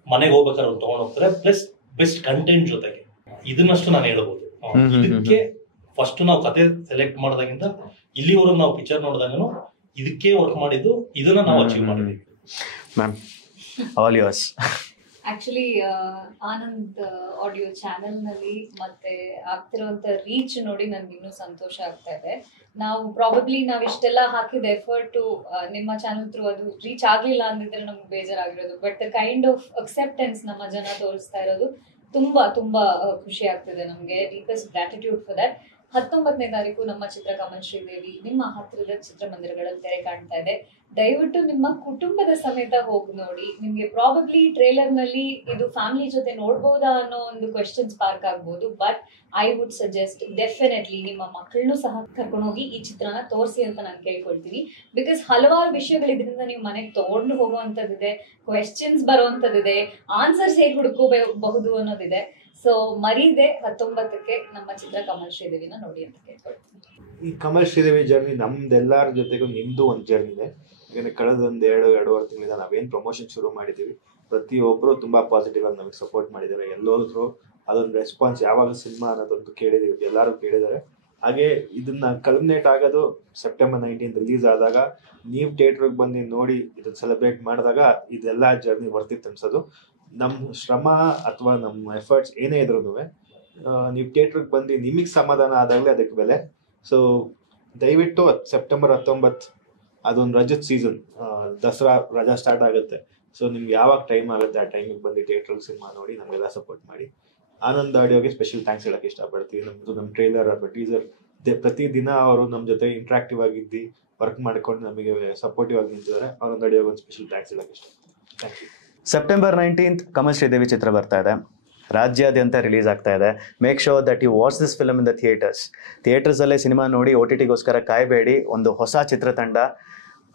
ಮನೆಗೆ ಹೋಗ್ಬೇಕಾದ್ರೆ ಅವ್ರು ತಗೊಂಡ್ ಹೋಗ್ತಾರೆ. ಪ್ಲಸ್ ಬೆಸ್ಟ್ ಕಂಟೆಂಟ್ ಜೊತೆಗೆ ಇದನ್ನಷ್ಟು ನಾನು ಹೇಳ್ಬೋದು. ಇದಕ್ಕೆ ಫಸ್ಟ್ ನಾವು ಕತೆ ಸೆಲೆಕ್ಟ್ ಮಾಡಿದಾಗಿಂದ ಇಲ್ಲಿವರೆಗೂ ನಾವು ಪಿಕ್ಚರ್ ನೋಡಿದಾಗನು ಇದಕ್ಕೆ ವರ್ಕ್ ಮಾಡಿದ್ದು, ಇದನ್ನ ನಾವು ಅಚೀವ್ ಮಾಡಿದೀವಿ. Ma'am, all yours. Actually Anand audio channel ನಲ್ಲಿ ಮತ್ತೆ ಆಗ್ತಿರುವಂತ ರೀಚ್ ನೋಡಿ ನನ್ಗೆ ಇನ್ನೂ ಸಂತೋಷ ಆಗ್ತಾ ಇದೆ. ನಾವು ಪ್ರಾಬಬ್ಲಿ ನಾವ್ ಇಷ್ಟೆಲ್ಲ ಹಾಕಿದ ಎಫರ್ಟ್ ನಿಮ್ಮ ಚಾನೆಲ್ ಥ್ರೂ ಅದು ರೀಚ್ ಆಗ್ಲಿಲ್ಲ ಅಂದಿದ್ರೆ ನಮ್ಗೆ ಬೇಜಾರಾಗಿರೋದು. But the kind of acceptance ನಮ್ಮ ಜನ ತೋರಿಸ್ತಾ ಇರೋದು ತುಂಬಾ ತುಂಬಾ ಖುಷಿ ಆಗ್ತಿದೆ ನಮ್ಗೆ. Deepest gratitude for that. 19ನೇ ತಾರೀಕು ನಮ್ಮ ಚಿತ್ರ ಕಮಲ್ ಶ್ರೀದೇವಿ ನಿಮ್ಮ ಹತ್ತಿರದ ಚಿತ್ರಮಂದಿರಗಳಲ್ಲಿ ತೆರೆ ಕಾಣ್ತಾ ಇದೆ. ದಯವಿಟ್ಟು ನಿಮ್ಮ ಕುಟುಂಬದ ಸಮೇತ ಹೋಗಿ ನೋಡಿ. ನಿಮ್ಗೆ ಪ್ರಾಬಬ್ಲಿ ಟ್ರೇಲರ್ ನಲ್ಲಿ ಇದು ಫ್ಯಾಮಿಲಿ ಜೊತೆ ನೋಡ್ಬೋದಾ ಅನ್ನೋ ಒಂದು ಕ್ವೆಶ್ಚನ್ ಸ್ಪಾರ್ಕ್ ಆಗ್ಬೋದು. But I would suggest definitely ನಿಮ್ಮ ಮಕ್ಕಳನ್ನು ಸಹ ಕರ್ಕೊಂಡೋಗಿ ಈ ಚಿತ್ರನ ತೋರಿಸಿ ಅಂತ ನಾನು ಕೇಳ್ಕೊಳ್ತೀನಿ. ಬಿಕಾಸ್ ಹಲವಾರು ವಿಷಯಗಳು ಇದರಿಂದ ನೀವು ಮನೆಗೆ ತಗೊಂಡು ಹೋಗುವಂಥದ್ದಿದೆ, ಕ್ವೆಶ್ಚನ್ಸ್ ಬರುವಂಥದ್ದಿದೆ, ಆನ್ಸರ್ಸ್ ಹೇಗೆ ಹುಡುಕೋಬಹುದು ಅನ್ನೋದಿದೆ. ಸೊ ಮರೀದೆ 19ಕ್ಕೆ ನಮ್ಮ ಚಿತ್ರ ಕಮಲ್ ಶ್ರೀದೇವಿನ ನೋಡಿ ಅಂತ ಕೇಳ್ಕೊಳ್ತೀನಿ. ಈ ಕಮಲ್ ಶ್ರೀದೇವಿ ಜರ್ನಿ ನಮ್ದೆಲ್ಲರ ಜೊತೆಗೂ ನಿಮ್ದು ಒಂದು ಜರ್ನಿ ಇದೆ. ಯಾಕಂದ್ರೆ ಕಳೆದ ಎರಡೂವರೆ ತಿಂಗಳಿಂದ ನಾವೇನು ಪ್ರಮೋಷನ್ ಶುರು ಮಾಡಿದ್ದೀವಿ, ಪ್ರತಿಯೊಬ್ಬರು ತುಂಬಾ ಪಾಸಿಟಿವ್ ಆಗಿ ನಮಗೆ ಸಪೋರ್ಟ್ ಮಾಡಿದ್ದಾರೆ. ಎಲ್ಲೋದ್ರು ಅದೊಂದು ರೆಸ್ಪಾನ್ಸ್ ಯಾವಾಗ ಸಿನಿಮಾ ಅನ್ನೋದೊಂದು ಕೇಳಿದೀವಿ, ಎಲ್ಲರೂ ಕೇಳಿದ್ದಾರೆ. ಹಾಗೆ ಇದನ್ನ ಕಲ್ಮಿನೇಟ್ ಆಗೋದು ಸೆಪ್ಟೆಂಬರ್ 19 ರಿಲೀಸ್ ಆದಾಗ ನೀವು ಥಿಯೇಟ್ರಿಗೆ ಬಂದು ನೋಡಿ ಇದನ್ನ ಸೆಲೆಬ್ರೇಟ್ ಮಾಡಿದಾಗ ಇದೆಲ್ಲ ಜರ್ನಿ ವರ್ತಿತ್ತು ಅನ್ಸೋದು. ನಮ್ಮ ಶ್ರಮ ಅಥವಾ ನಮ್ಮ ಎಫರ್ಟ್ಸ್ ಏನೇ ಇದ್ರೂ ನೀವು ಥಿಯೇಟ್ರಿಗೆ ಬಂದು ನಿಮಗೆ ಸಮಾಧಾನ ಆದಾಗಲೇ ಅದಕ್ಕೆ ಬೆಲೆ. ಸೊ ದಯವಿಟ್ಟು ಸೆಪ್ಟೆಂಬರ್ 19 ಅದೊಂದು ರಜದ ಸೀಸನ್, ದಸರಾ ರಜಾ ಸ್ಟಾರ್ಟ್ ಆಗುತ್ತೆ. ಸೊ ನಿಮ್ಗೆ ಯಾವಾಗ ಟೈಮ್ ಆಗುತ್ತೆ ಆ ಟೈಮಿಗೆ ಬಂದು ಥಿಯೇಟ್ರಲ್ಲಿ ಸಿನಿಮಾ ನೋಡಿ ನಮಗೆಲ್ಲ ಸಪೋರ್ಟ್ ಮಾಡಿ. ಆನಂದ್ ಆಡಿಯೋಗೆ ಸ್ಪೆಷಲ್ ಥ್ಯಾಂಕ್ಸ್ ಹೇಳಕ್ಕೆ ಇಷ್ಟಪಡ್ತೀವಿ. ನಮ್ಮ ಟ್ರೈಲರ್ ಅಥವಾ ಟೀಸರ್ ಪ್ರತಿದಿನ ಅವರು ನಮ್ಮ ಜೊತೆ ಇಂಟ್ರಾಕ್ಟಿವ್ ಆಗಿದ್ದು ವರ್ಕ್ ಮಾಡ್ಕೊಂಡು ನಮಗೆ ಸಪೋರ್ಟಿವ್ ಆಗಿ ನಿಂತಿದ್ದಾರೆ. ಆನಂದ್ ಆಡಿಯೋಗೆ ಒಂದು ಸ್ಪೆಷಲ್ ಥ್ಯಾಂಕ್ಸ್ ಹೇಳಕ್ಕೆ ಇಷ್ಟ. Thank you. September 19 Kamal Sridevi ಚಿತ್ರ ಬರ್ತಾ ಇದೆ, ರಾಜ್ಯಾದ್ಯಂತ ರಿಲೀಸ್ ಆಗ್ತಾ ಇದೆ. Make sure that you watch this film in the ಥಿಯೇಟರ್ಸಲ್ಲೇ ಸಿನಿಮಾ ನೋಡಿ. OTTಗೋಸ್ಕರ ಕಾಯಬೇಡಿ. ಒಂದು ಹೊಸ ಚಿತ್ರತಂಡ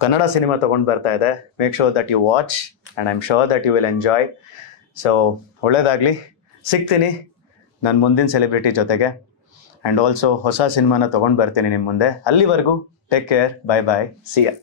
ಕನ್ನಡ ಸಿನಿಮಾ ತೊಗೊಂಡು ಬರ್ತಾ ಇದೆ. Make sure that you watch and I am sure that you will enjoy. So ಒಳ್ಳೇದಾಗಲಿ. ಸಿಗ್ತೀನಿ ನನ್ನ ಮುಂದಿನ ಸೆಲೆಬ್ರಿಟಿ ಜೊತೆಗೆ. ಆ್ಯಂಡ್ ಆಲ್ಸೋ ಹೊಸ ಸಿನಿಮಾನ ತೊಗೊಂಡು ಬರ್ತೀನಿ ನಿಮ್ಮ ಮುಂದೆ. ಅಲ್ಲಿವರೆಗೂ take care, bye bye, see ಯಾ.